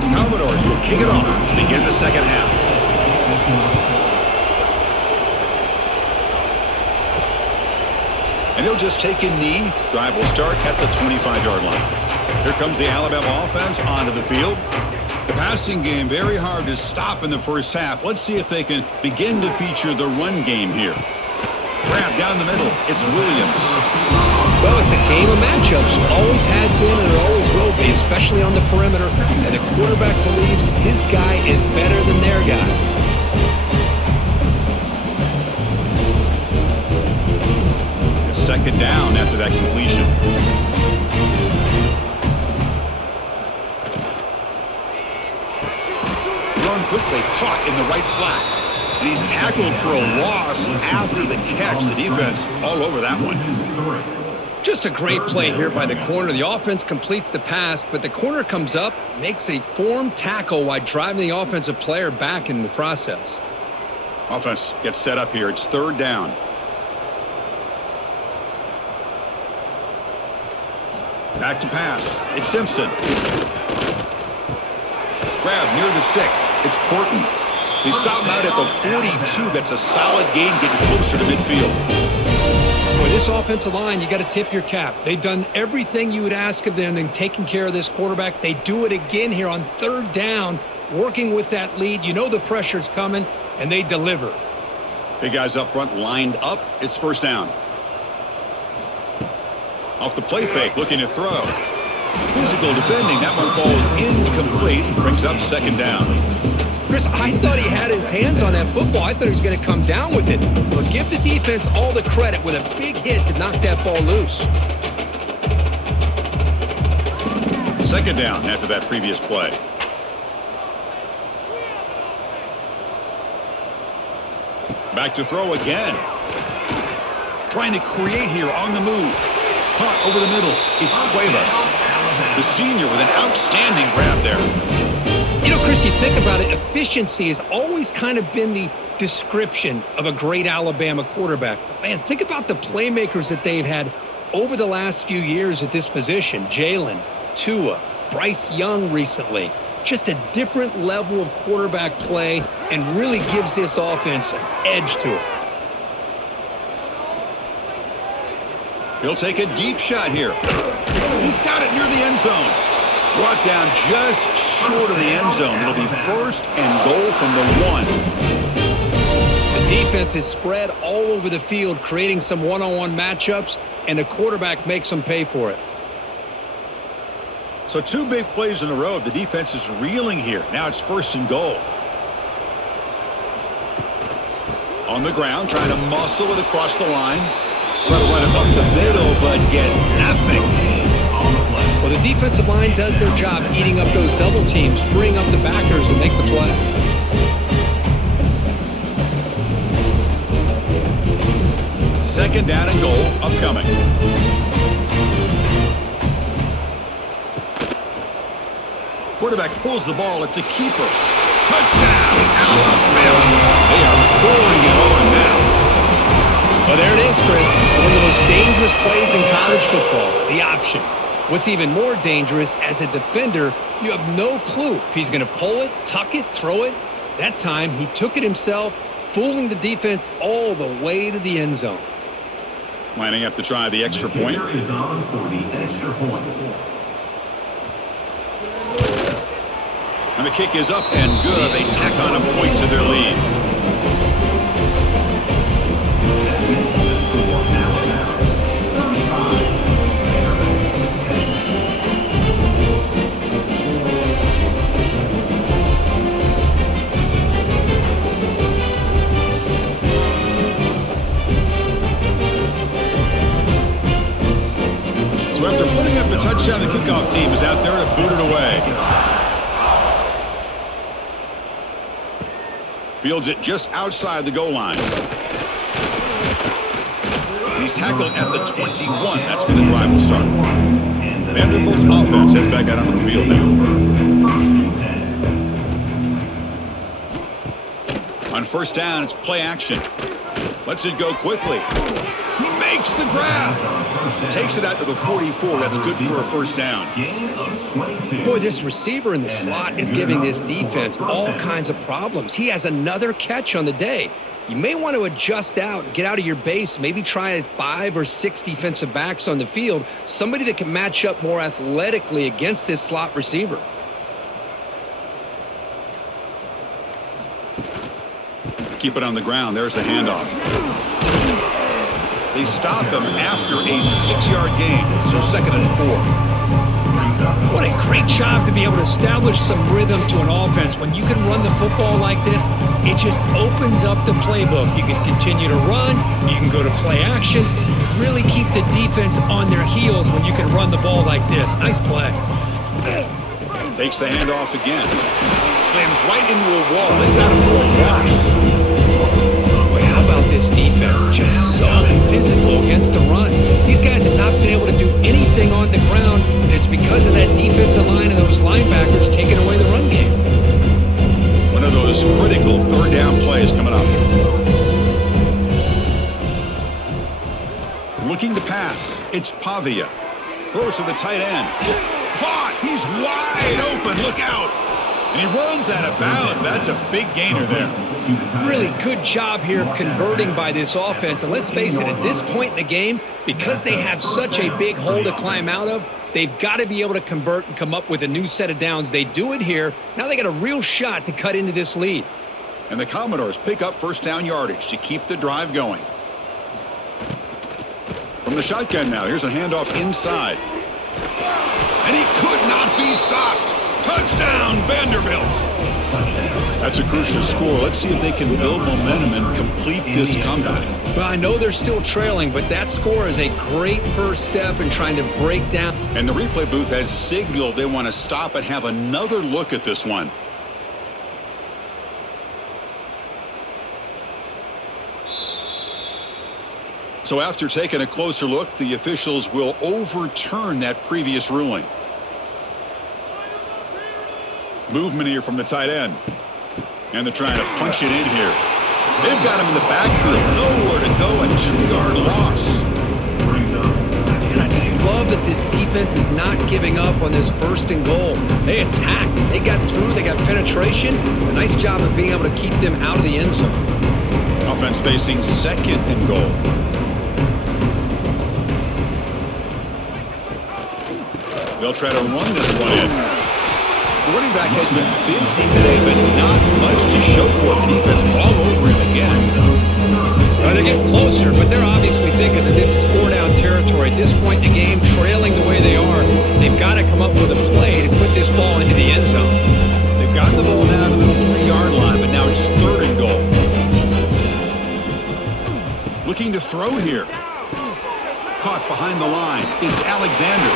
The Commodores will kick it off to begin the second half. And he'll just take a knee. Drive will start at the 25-yard line. Here comes the Alabama offense onto the field. The passing game very hard to stop in the first half. Let's see if they can begin to feature the run game here. Grab down the middle. It's Williams. Well, it's a game of matchups. Always has been and it always will be, especially on the perimeter. And the quarterback believes his guy is better than their guy. 2nd down after that completion. Thrown quickly, caught in the right flat. And he's tackled for a loss after the catch. The defense all over that one. Just a great play here by the corner. The offense completes the pass, but the corner comes up, makes a formed tackle while driving the offensive player back in the process. Offense gets set up here. It's 3rd down. Back to pass. It's Simpson. Grab near the sticks. It's Porton. They stop him out at the 42. That's a solid gain, getting closer to midfield. Boy, this offensive line, you got to tip your cap. They've done everything you would ask of them in taking care of this quarterback. They do it again here on 3rd down, working with that lead. You know the pressure's coming, and they deliver. Big guys up front lined up. It's 1st down. Off the play fake, looking to throw. Physical defending. That one falls incomplete. Brings up 2nd down. Chris, I thought he had his hands on that football. I thought he was going to come down with it. But give the defense all the credit with a big hit to knock that ball loose. 2nd down after that previous play. Back to throw again. Trying to create here on the move. Caught over the middle. It's Cuevas. The senior with an outstanding grab there. You know, Chris, you think about it, efficiency has always kind of been the description of a great Alabama quarterback. But man, think about the playmakers that they've had over the last few years at this position. Jalen, Tua, Bryce Young recently. Just a different level of quarterback play and really gives this offense an edge to it. He'll take a deep shot here. He's got it near the end zone. Brought down just short of the end zone. It'll be 1st and goal from the 1. The defense is spread all over the field, creating some one-on-one matchups, and the quarterback makes them pay for it. So 2 big plays in a row. The defense is reeling here. Now it's 1st and goal. On the ground, trying to muscle it across the line. Try to run it up the middle, but get nothing. Well, the defensive line does their job eating up those double teams, freeing up the backers and make the play. 2nd down and goal upcoming. Quarterback pulls the ball. It's a keeper. Touchdown, Alabama. They are pouring it on now. Well, there it is, Chris. One of the most dangerous plays in college football, the option. What's even more dangerous, as a defender, you have no clue if he's going to pull it, tuck it, throw it. That time, he took it himself, fooling the defense all the way to the end zone. Lining up to try the extra point. Is on for the extra point. And the kick is up and good. They tack on a point to their lead. So after putting up a touchdown, the kickoff team is out there to boot it away. Fields it just outside the goal line. He's tackled at the 21. That's where the drive will start. Vanderbilt's offense heads back out onto the field now. On 1st down, it's play action. Lets it go quickly. He makes the grab. Takes it out to the 44. That's good for a 1st down. Boy, this receiver in the slot is giving this defense all kinds of problems. He has another catch on the day. You may want to adjust out, get out of your base, maybe try 5 or 6 defensive backs on the field, somebody that can match up more athletically against this slot receiver. Keep it on the ground. There's the handoff. They stop him after a 6-yard gain, so 2nd and 4. What a great job to be able to establish some rhythm to an offense. When you can run the football like this, it just opens up the playbook. You can continue to run. You can go to play action. You really keep the defense on their heels when you can run the ball like this. Nice play. Takes the handoff again. Slams right into a wall. They got him for a loss. Boy, how about this defense? Just so physical against the run. These guys have not been able to do anything on the ground, and it's because of that defensive line and those linebackers taking away the run game. One of those critical 3rd down plays coming up. Looking to pass. It's Pavia. Throws to the tight end. Caught. He's wide open. Look out. And he runs out of bounds. That's a big gainer there. Really good job here of converting by this offense. And let's face it, at this point in the game, because they have such a big hole to climb out of, they've got to be able to convert and come up with a new set of downs. They do it here. Now they got a real shot to cut into this lead. And the Commodores pick up 1st down yardage to keep the drive going. From the shotgun now, here's a handoff inside. And he could not be stopped. Touchdown, Vanderbilt. That's a crucial score. Let's see if they can build momentum and complete this comeback. Well, I know they're still trailing, but that score is a great first step in trying to break down. And the replay booth has signaled they want to stop and have another look at this one. So after taking a closer look, the officials will overturn that previous ruling. Movement here from the tight end. And they're trying to punch it in here. They've got him in the backfield. Nowhere to go. A 2-yard loss. And I just love that this defense is not giving up on this 1st and goal. They attacked. They got through. They got penetration. A nice job of being able to keep them out of the end zone. Offense facing 2nd and goal. They'll try to run this one in. The running back has been busy today, but not much to show for it. The defense all over him again. Well, they're getting closer, but they're obviously thinking that this is four-down territory. At this point in the game, trailing the way they are, they've got to come up with a play to put this ball into the end zone. They've gotten the ball now to the 3-yard line, but now it's 3rd and goal. Looking to throw here. Caught behind the line. It's Alexander.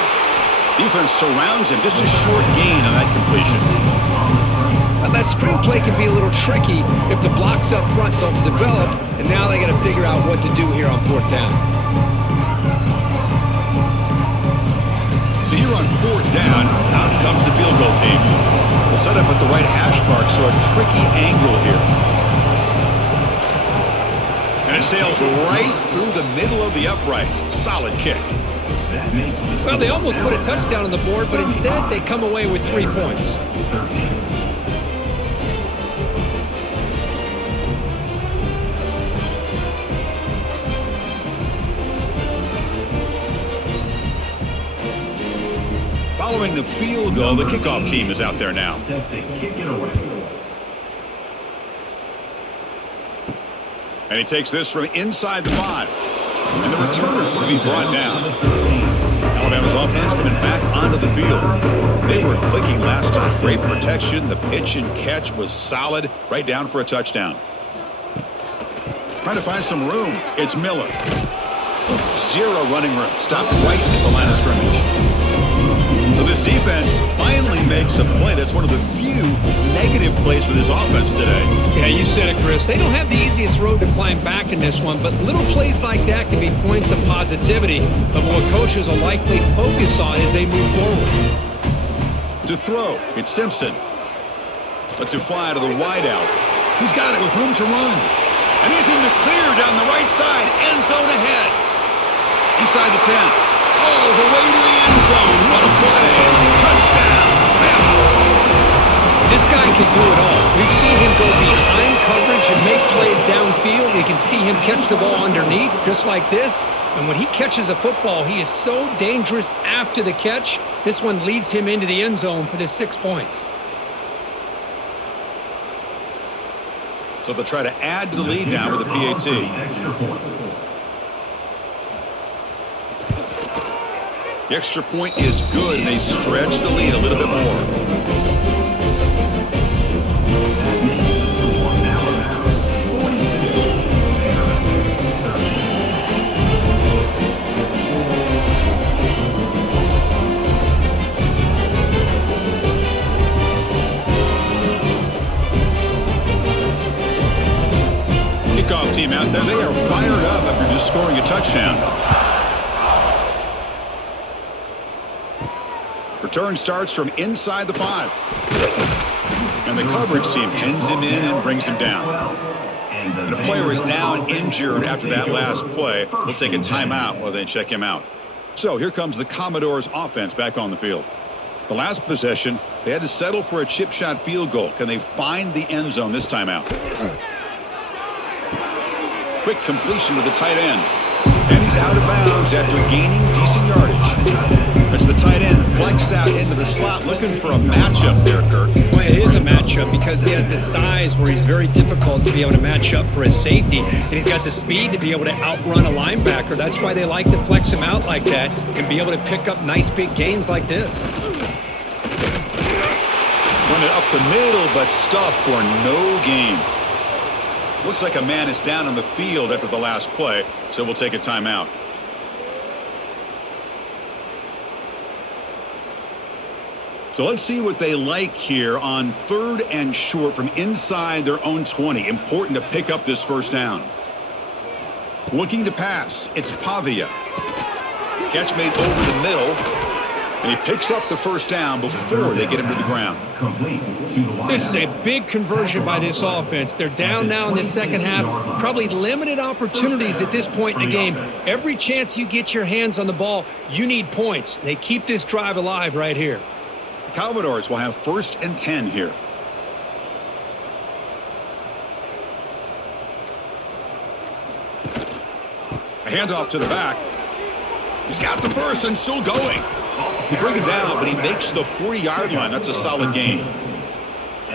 Defense surrounds him. Just a short gain on that completion. Now, that screenplay can be a little tricky if the blocks up front don't develop, and now they got to figure out what to do here on 4th down. So here on 4th down, out comes the field goal team. They'll set up at the right hash mark, so a tricky angle here. And it sails right through the middle of the uprights. Solid kick. Well, they almost put a touchdown on the board, but instead they come away with 3 points. Following the field goal, the kickoff team is out there now. Set to kick it away. And he takes this from inside the 5. And the returner will be brought down. Alabama's offense coming back onto the field. They were clicking last time. Great protection. The pitch and catch was solid. Right down for a touchdown. Trying to find some room. It's Miller. 0 running room. Stopped right at the line of scrimmage. So this defense finally makes a play. That's one of the few negative plays for this offense today. Yeah, you said it, Chris. They don't have the easiest road to climb back in this one, but little plays like that can be points of positivity of what coaches will likely focus on as they move forward. To throw, it's Simpson. Lets it fly to the wideout. He's got it with room to run. And he's in the clear down the right side. End zone ahead. Inside the 10. All the way to the end zone. What a play. Touchdown. Bama. This guy can do it all. We've seen him go behind coverage and make plays downfield. We can see him catch the ball underneath just like this. And when he catches a football, he is so dangerous after the catch. This one leads him into the end zone for the 6 points. So they'll try to add to the lead now with a PAT. The extra point is good, and they stretch the lead a little bit more. Kickoff team out there, they are fired up after just scoring a touchdown. Return starts from inside the 5. And the coverage team pins him in and brings him down. And the player is down injured after that last play. They'll take a timeout while they check him out. So here comes the Commodores offense back on the field. The last possession, they had to settle for a chip shot field goal. Can they find the end zone this time out? Quick completion to the tight end. And he's out of bounds after gaining decent yardage. As the tight end flex out into the slot looking for a matchup there, Kurt. Well, it is a matchup because he has the size where he's very difficult to be able to match up for his safety. And he's got the speed to be able to outrun a linebacker. That's why they like to flex him out like that and be able to pick up nice big gains like this. Run it up the middle, but stuffed for no gain. Looks like a man is down on the field after the last play, so we'll take a timeout. So let's see what they like here on 3rd and short from inside their own 20. Important to pick up this first down. Looking to pass, it's Pavia. Catch made over the middle, and he picks up the first down before they get him to the ground. This is a big conversion by this offense. They're down now in the second half. Probably limited opportunities at this point in the game. Every chance you get your hands on the ball, you need points. They keep this drive alive right here. The Commodores will have 1st and 10 here. A handoff to the back. He's got the first and still going. He brings it down, but he makes the 40-yard line. That's a solid gain.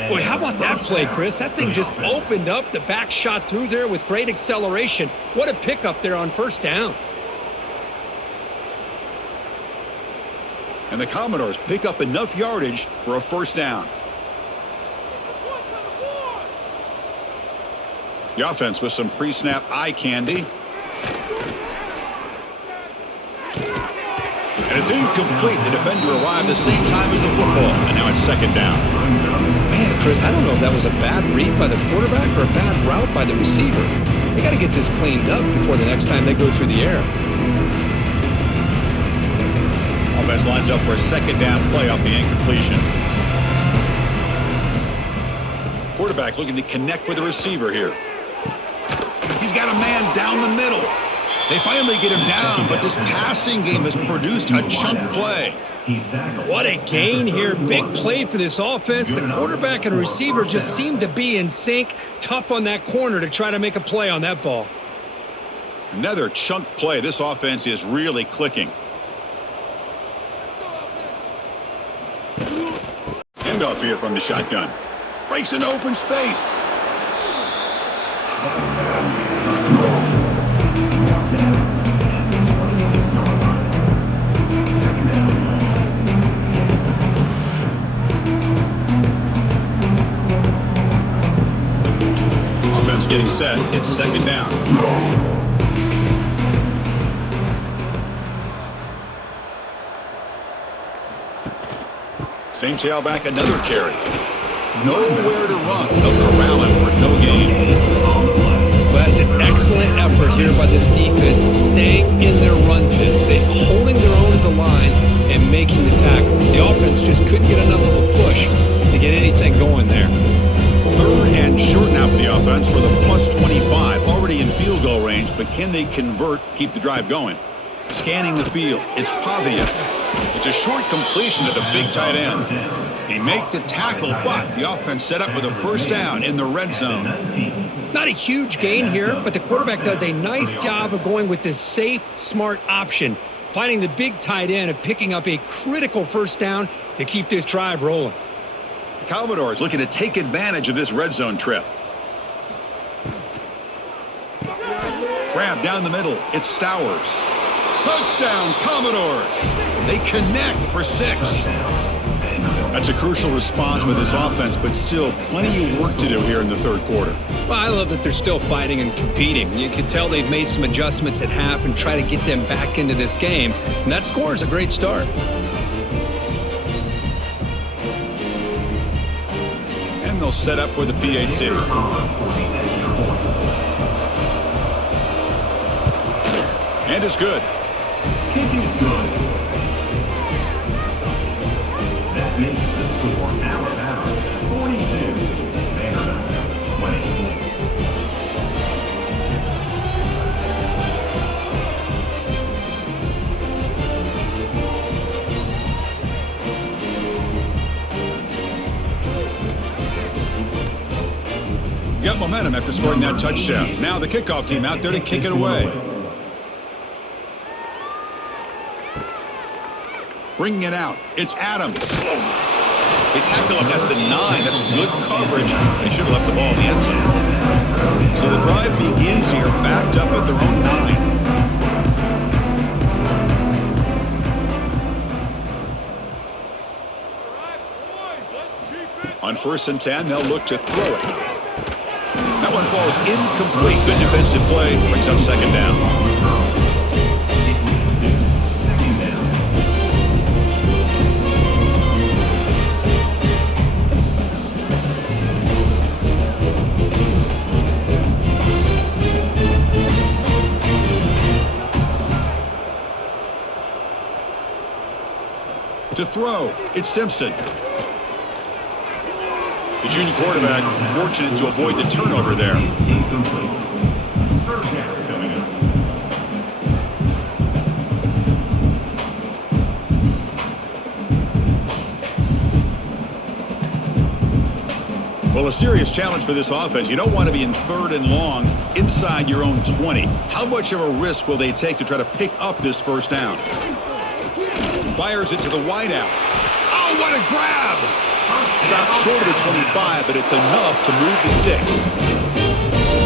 Boy, how about that play, Chris? That thing just opened up. The back shot through there with great acceleration. What a pickup there on first down. And the Commodores pick up enough yardage for a first down. The offense with some pre-snap eye candy. And it's incomplete. The defender arrived the same time as the football. And now it's second down. Man, Chris, I don't know if that was a bad read by the quarterback or a bad route by the receiver. They got to get this cleaned up before the next time they go through the air. Offense lines up for a second down play off the incompletion. Quarterback looking to connect with the receiver here. He's got a man down the middle. They finally get him down, but this passing game has produced a chunk play. What a gain here. Big play for this offense. The quarterback and receiver just seem to be in sync. Tough on that corner to try to make a play on that ball. Another chunk play. This offense is really clicking. Handoff here from the shotgun. Breaks into open space. Offense getting set. It's second down. Same tailback, another carry. Nowhere to run. They'll corral him for no gain. Well, that's an excellent effort here by this defense, staying in their run fits. They're holding their own at the line and making the tackle. The offense just couldn't get enough of a push to get anything going there. Third and short now for the offense for the plus 25. Already in field goal range, but can they convert, keep the drive going? Scanning the field, it's Pavia. It's a short completion to the big tight end. He make the tackle, but the offense set up with a first down in the red zone. Not a huge gain here, but the quarterback does a nice job of going with this safe, smart option, finding the big tight end and picking up a critical first down to keep this drive rolling. The Commodores looking to take advantage of this red zone trip. Grab down the middle. It's Stowers. Touchdown, Commodores. They connect for 6. That's a crucial response by this offense, but still plenty of work to do here in the third quarter. Well, I love that they're still fighting and competing. You can tell they've made some adjustments at half and try to get them back into this game, and that score is a great start. And they'll set up with the PAT. And it's good. Kick is good. That makes the score Alabama 42, Vanderbilt 20. Got momentum after scoring that touchdown. Now the kickoff team out there to kick it away. Bringing it out. It's Adams. They tackle him at the 9. That's good coverage. They should have left the ball in the end zone. So the drive begins here, backed up at their own 9. On 1st and 10, they'll look to throw it. That one falls incomplete. Good defensive play. Brings up second down. To throw, it's Simpson. The junior quarterback fortunate to avoid the turnover there. Well, a serious challenge for this offense. You don't want to be in 3rd and long inside your own 20. How much of a risk will they take to try to pick up this first down? Fires it to the wideout. Oh, what a grab! Stopped short of the 25, but it's enough to move the sticks.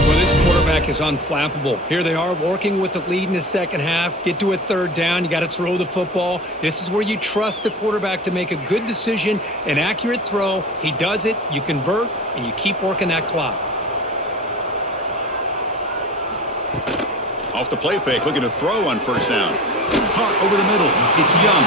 Well, this quarterback is unflappable. Here they are working with the lead in the second half. Get to a third down. You got to throw the football. This is where you trust the quarterback to make a good decision, an accurate throw. He does it, you convert, and you keep working that clock. Off the play fake, looking to throw on first down. Caught over the middle. It's Young.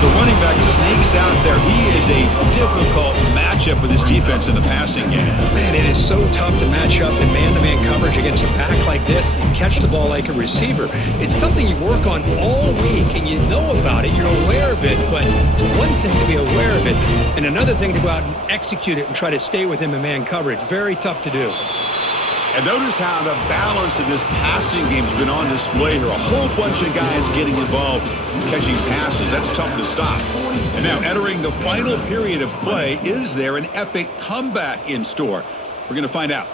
The running back snakes out there. He is a difficult matchup for this defense in the passing game. Man, it is so tough to match up in man-to-man coverage against a back like this and catch the ball like a receiver. It's something you work on all week, and you know about it. You're aware of it, but it's one thing to be aware of it, and another thing to go out and execute it and try to stay with him in man coverage. Very tough to do. And notice how the balance of this passing game has been on display here. A whole bunch of guys getting involved, catching passes. That's tough to stop. And now entering the final period of play, is there an epic comeback in store? We're going to find out.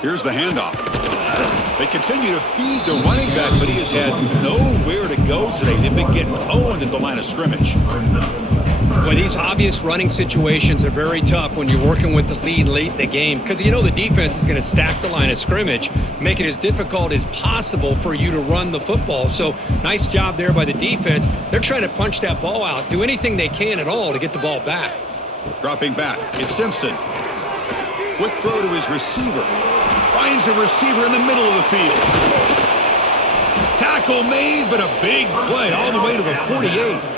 Here's the handoff. They continue to feed the running back, but he has had nowhere to go today. They've been getting owned at the line of scrimmage. Boy, these obvious running situations are very tough when you're working with the lead late in the game, because you know the defense is going to stack the line of scrimmage, make it as difficult as possible for you to run the football. So nice job there by the defense. They're trying to punch that ball out, do anything they can at all to get the ball back. Dropping back, it's Simpson. Quick throw to his receiver. Finds a receiver in the middle of the field. Tackle made, but a big play all the way to the 48.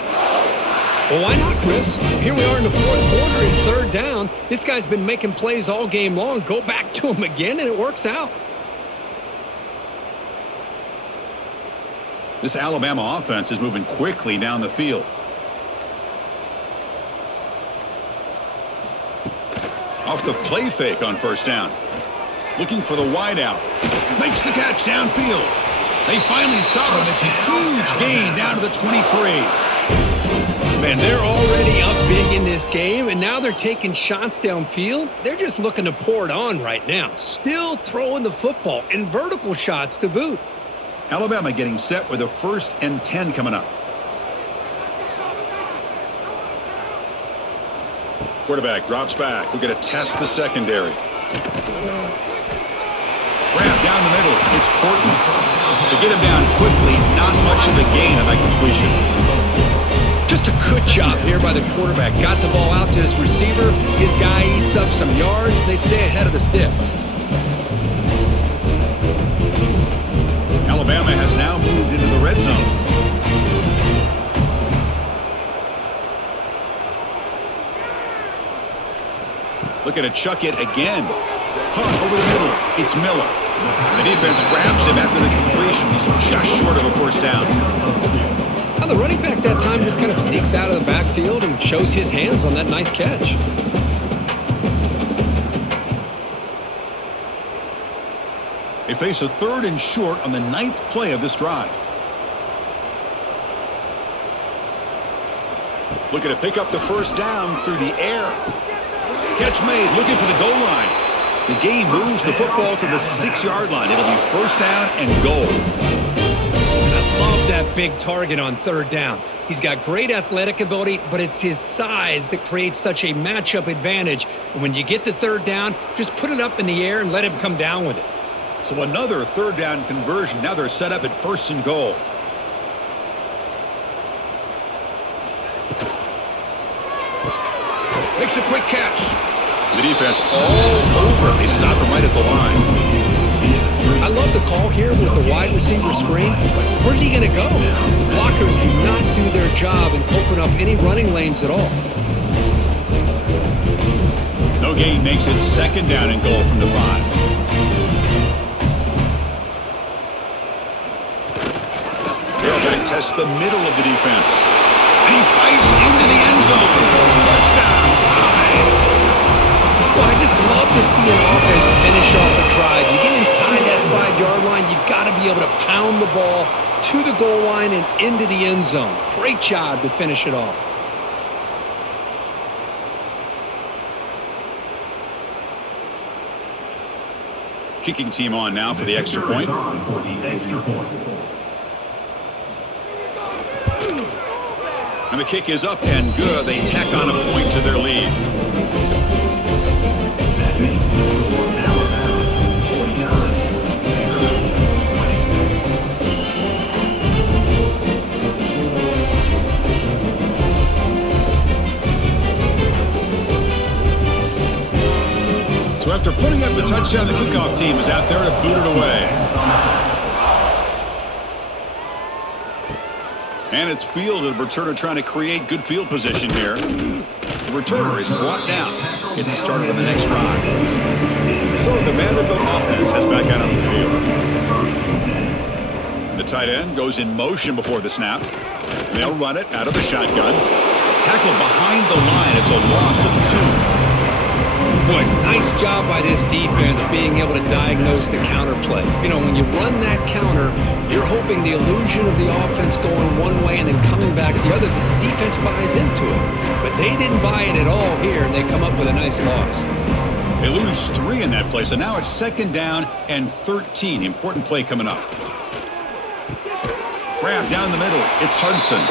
Well, why not, Chris? Here we are in the fourth quarter. It's third down. This guy's been making plays all game long. Go back to him again, and it works out. This Alabama offense is moving quickly down the field. Off the play fake on first down. Looking for the wideout. Makes the catch downfield. They finally stop him. It's a huge gain down to the 23. Man, they're already up big in this game, and now they're taking shots downfield. They're just looking to pour it on right now. Still throwing the football, and vertical shots to boot. Alabama getting set with a 1st and 10 coming up. Quarterback drops back. We're going to test the secondary. Grab down the middle. It's Portland. To get him down quickly, not much of a gain on that completion. Just a good job here by the quarterback. Got the ball out to his receiver. His guy eats up some yards. They stay ahead of the sticks. Alabama has now moved into the red zone. Looking to chuck it again. Caught over the middle. It's Miller. The defense grabs him after the completion. He's just short of a first down. Now the running back that time just kind of sneaks out of the backfield and shows his hands on that nice catch. They face a 3rd and short on the 9th play of this drive. Looking to pick up the first down through the air. Catch made, looking for the goal line. The game moves the football to the 6-yard line. It'll be first down and goal. And I love that big target on third down. He's got great athletic ability, but it's his size that creates such a matchup advantage. And when you get to third down, just put it up in the air and let him come down with it. So another 3rd down conversion. Now they're set up at 1st and goal. Makes a quick catch. The defense all over. They stop him right at the line. I love the call here with the wide receiver screen, but where's he going to go? The blockers do not do their job and open up any running lanes at all. No gain makes it 2nd down and goal from the 5. They're going to test the middle of the defense. And he fights into the end zone. Touchdown, tied. Well, I just love to see an offense finish off a drive. You get inside that 5-yard line, you've got to be able to pound the ball to the goal line and into the end zone. Great job to finish it off. Kicking team on now for the extra point. And the kick is up and good. They tack on a point to their lead. That makes the score Alabama 49, Vanderbilt 20. So after putting up the touchdown, the kickoff team is out there to boot it away. And it's fielded. The returner trying to create good field position here. The returner is brought down. Gets it started on the next drive. So the Vanderbilt offense has back out on the field. The tight end goes in motion before the snap. They'll run it out of the shotgun. Tackled behind the line. It's a loss of 2. Boy, nice job by this defense being able to diagnose the counter play. You know, when you run that counter, you're hoping the illusion of the offense going one way and then coming back the other, that the defense buys into it. But they didn't buy it at all here, and they come up with a nice loss. They lose 3 in that play, so now it's 2nd down and 13. Important play coming up. Grab down the middle. It's Hudson.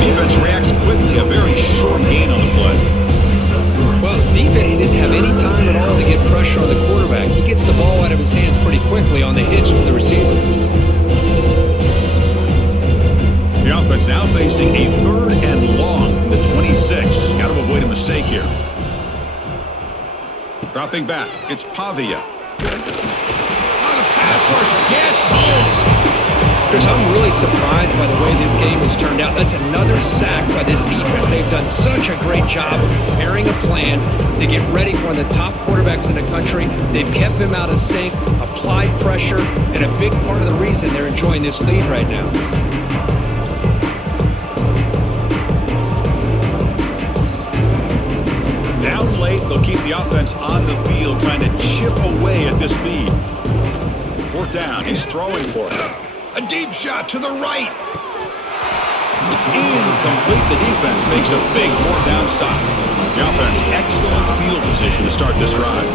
Defense reacts quickly. A very short gain on the play. Well, the defense didn't have any time at all to get pressure on the quarterback. He gets the ball out of his hands pretty quickly on the hitch to the receiver. The offense now facing a 3rd and long from the 26. Got to avoid a mistake here. Dropping back, it's Pavia. On the pass rush, gets home. Chris, I'm really surprised by the way this game has turned out. That's another sack by this defense. They've done such a great job of preparing a plan to get ready for one of the top quarterbacks in the country. They've kept him out of sync, applied pressure, and a big part of the reason they're enjoying this lead right now. Down late, they'll keep the offense on the field, trying to chip away at this lead. 4th down, he's throwing for it. A deep shot to the right. It's incomplete. The defense makes a big 4th down stop. The offense, excellent field position to start this drive.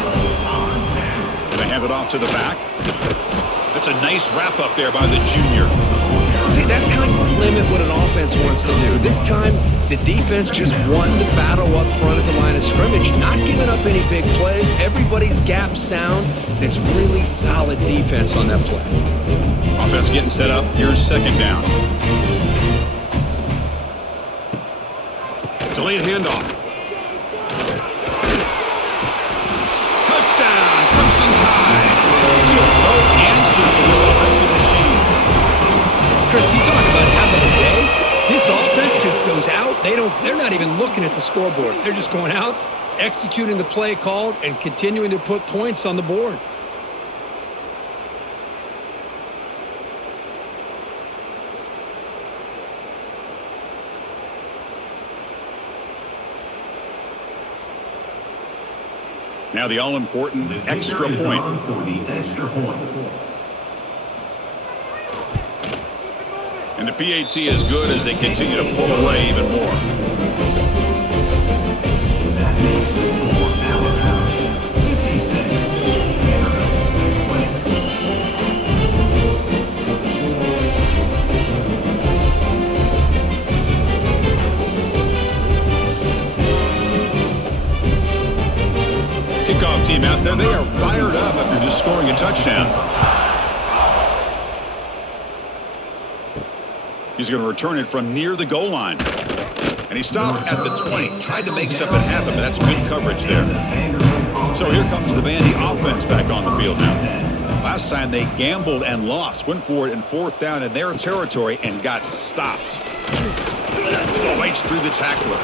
They hand it off to the back. That's a nice wrap up there by the junior. See, that's how you limit what an offense wants to do. This time, the defense just won the battle up front at the line of scrimmage, not giving up any big plays. Everybody's gap sound. It's really solid defense on that play. Offense getting set up. Here's 2nd down. Delayed handoff. Touchdown, Crimson Tide. Still no answer for this offensive machine. Chris, you talk about having a day. This offense just goes out. They're not even looking at the scoreboard. They're just going out, executing the play called, and continuing to put points on the board. Now the all-important extra point. For the extra point. And the PAT is good as they continue to pull away even more. That makes the score Alabama 56, Vanderbilt 20. Kickoff team out there, they are fired up after just scoring a touchdown. He's going to return it from near the goal line. And he stopped at the 20. Tried to make something happen, but that's good coverage there. So here comes the Vandy offense back on the field now. Last time they gambled and lost. Went for it in 4th down in their territory and got stopped. Fights through the tackler.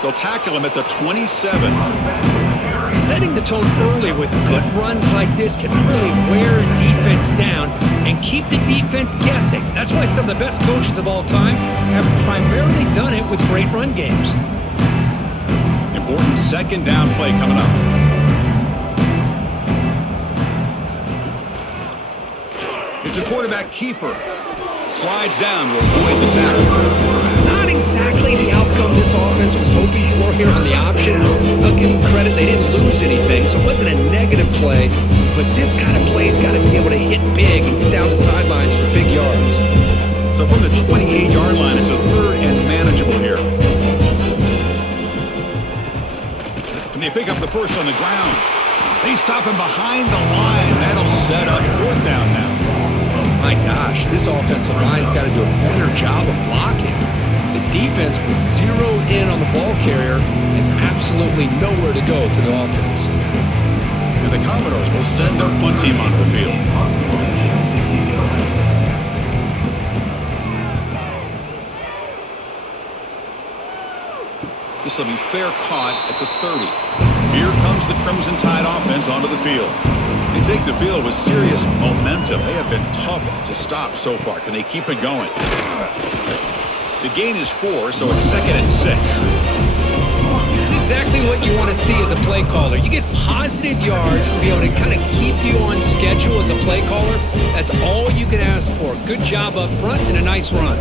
They'll tackle him at the 27. Setting the tone early with good runs like this can really wear a defense down and keep the defense guessing. That's why some of the best coaches of all time have primarily done it with great run games. Important 2nd down play coming up. It's a quarterback keeper. Slides down to avoid the tackle. Not exactly the outcome this offense was hoping for here on the option. I'll give them credit, they didn't lose anything, so it wasn't a negative play. But this kind of play's got to be able to hit big and get down the sidelines for big yards. So from the 28-yard line, it's a third and manageable here. And they pick up the first on the ground. They stop him behind the line. That'll set up fourth down now. My gosh, this offensive line's got to do a better job of blocking. The defense was zeroed in on the ball carrier and absolutely nowhere to go for the offense. And the Commodores will send their punt team onto the field. This will be fair caught at the 30. Here comes the Crimson Tide offense onto the field. They take the field with serious momentum. They have been tough to stop so far. Can they keep it going? The gain is 4, so it's 2nd and 6. It's exactly what you want to see as a play caller. You get positive yards to be able to kind of keep you on schedule as a play caller. That's all you can ask for. Good job up front and a nice run.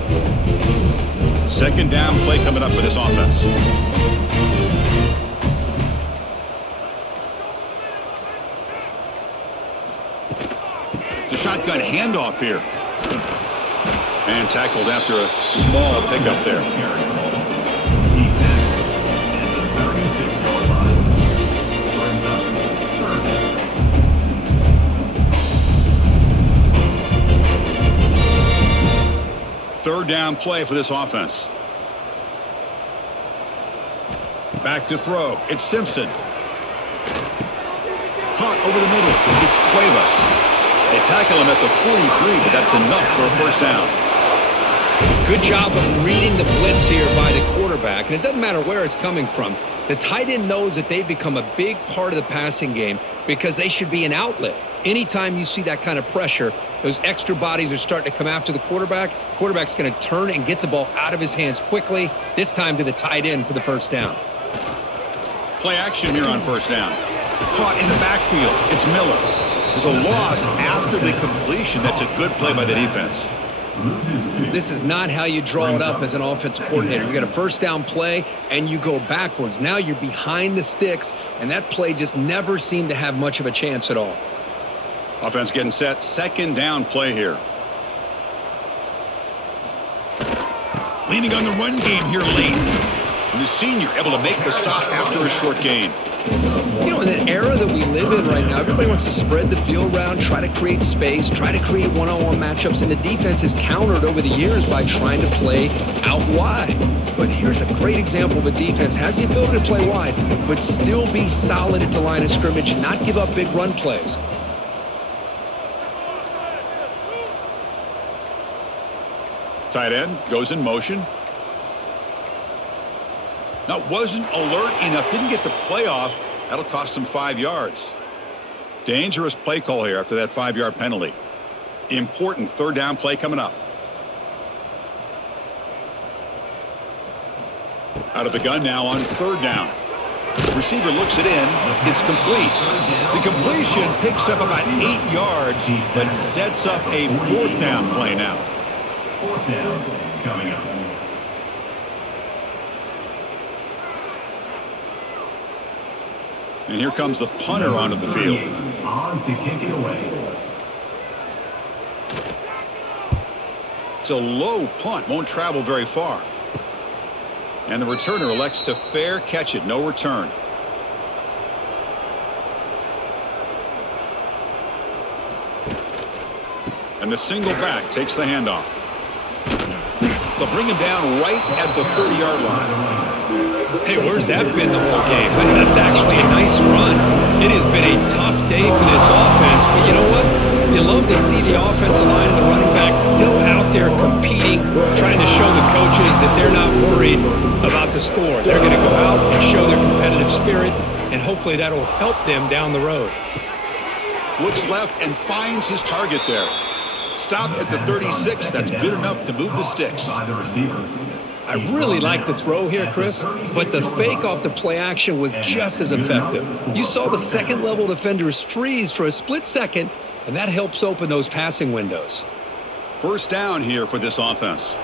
2nd down play coming up for this offense. The shotgun handoff here. And tackled after a small pickup there. He's tackled at the 36-yard line. Brings up Third down play for this offense. Back to throw. It's Simpson. Caught over the middle. It's Cuevas. They tackle him at the 43, but that's enough for a first down. Good job of reading the blitz here by the quarterback, and it doesn't matter where it's coming from. The tight end knows that they've become a big part of the passing game because they should be an outlet. Anytime you see that kind of pressure, those extra bodies are starting to come after the quarterback. Quarterback's going to turn and get the ball out of his hands quickly, this time to the tight end for the first down. Play action here on first down. Caught in the backfield. It's Miller. There's a loss after the completion. That's a good play by the defense. This is not how you draw it up as an offensive coordinator. You get a first down play and you go backwards. Now you're behind the sticks, and that play just never seemed to have much of a chance at all. Offense getting set. 2nd down play here. Leaning on the run game here late. And the senior able to make the stop after a short gain. You know, in the era that we live in right now, everybody wants to spread the field around, try to create space, try to create one-on-one matchups, and the defense is countered over the years by trying to play out wide. But here's a great example of a defense has the ability to play wide, but still be solid at the line of scrimmage and not give up big run plays. Tight end goes in motion. Now, wasn't alert enough, didn't get the play off. That'll cost him 5 yards. Dangerous play call here after that 5-yard penalty. Important third down play coming up. Out of the gun now on third down. The receiver looks it in. It's complete. The completion picks up about 8 yards, but sets up a fourth down play now. Fourth down coming up. And here comes the punter onto the field. On to kick it away. It's a low punt, won't travel very far. And the returner elects to fair catch it, no return. And the single back takes the handoff. They'll bring him down right at the 30-yard line. Hey, where's that been the whole game? That's actually a nice run. It has been a tough day for this offense, but you know what? You love to see the offensive line and the running back still out there competing, trying to show the coaches that they're not worried about the score. They're going to go out and show their competitive spirit, and hopefully that'll help them down the road. Looks left and finds his target there. Stopped at the 36. That's good enough to move the sticks. By the receiver. I really like the throw here, Chris, but the fake off the play action was just as effective. You saw the second-level defenders freeze for a split second, and that helps open those passing windows. First down here for this offense.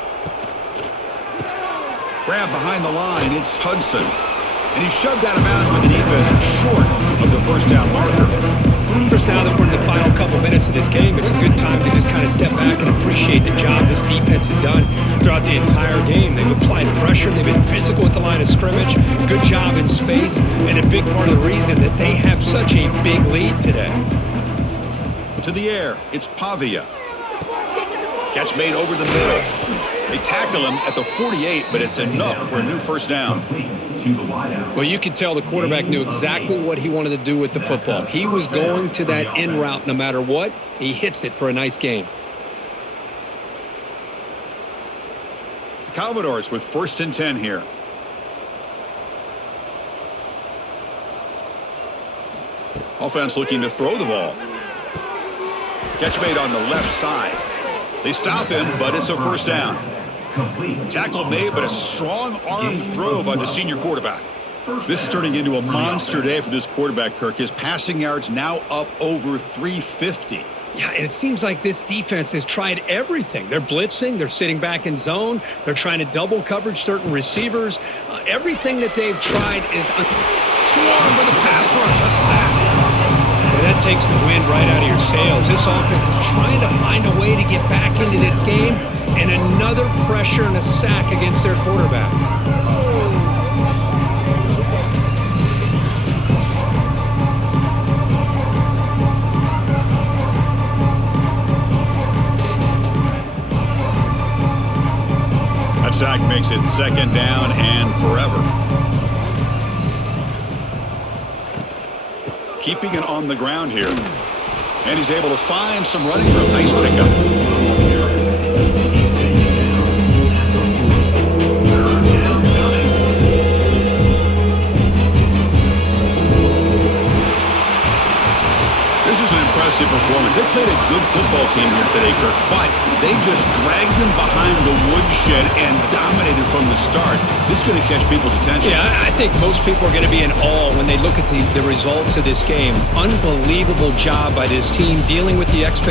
Grab behind the line, it's Hudson. And he's shoved out of bounds with the defense short of the first down marker. Chris, now that we're in the final couple minutes minutes of this game, it's a good time to just kind of step back and appreciate the job this defense has done throughout the entire game. They've applied pressure. They've been physical at the line of scrimmage. Good job in space, and a big part of the reason that they have such a big lead today. To the air, it's Pavia. Catch made over the middle. They tackle him at the 48, but it's enough for a new first down. Well, you could tell the quarterback knew exactly what he wanted to do with the football. He was going to that in route no matter what. He hits it for a nice gain. The Commodores with 1st and 10 here. Offense looking to throw the ball. Catch made on the left side. They stop him, but it's a first down. Tackle made, but a strong arm throw by the senior quarterback. This is turning into a monster day for this quarterback, Kirk. His passing yards now up over 350. Yeah, and it seems like this defense has tried everything. They're blitzing. They're sitting back in zone. They're trying to double coverage certain receivers. Everything that they've tried is Swarmed with a pass rush, a sack. Well, that takes the wind right out of your sails. This offense is trying to find a way to get back into this game, and another pressure and a sack against their quarterback. That sack makes it 2nd down and forever. Keeping it on the ground here. And he's able to find some running room. Nice pickup. This is an impressive performance. They played a good football team here today, Kirk, but they just dragged them behind the woodshed and dominated from the start. This is going to catch people's attention. Yeah, I think most people are going to be in awe when they look at the results of this game. Unbelievable job by this team dealing with the expectations.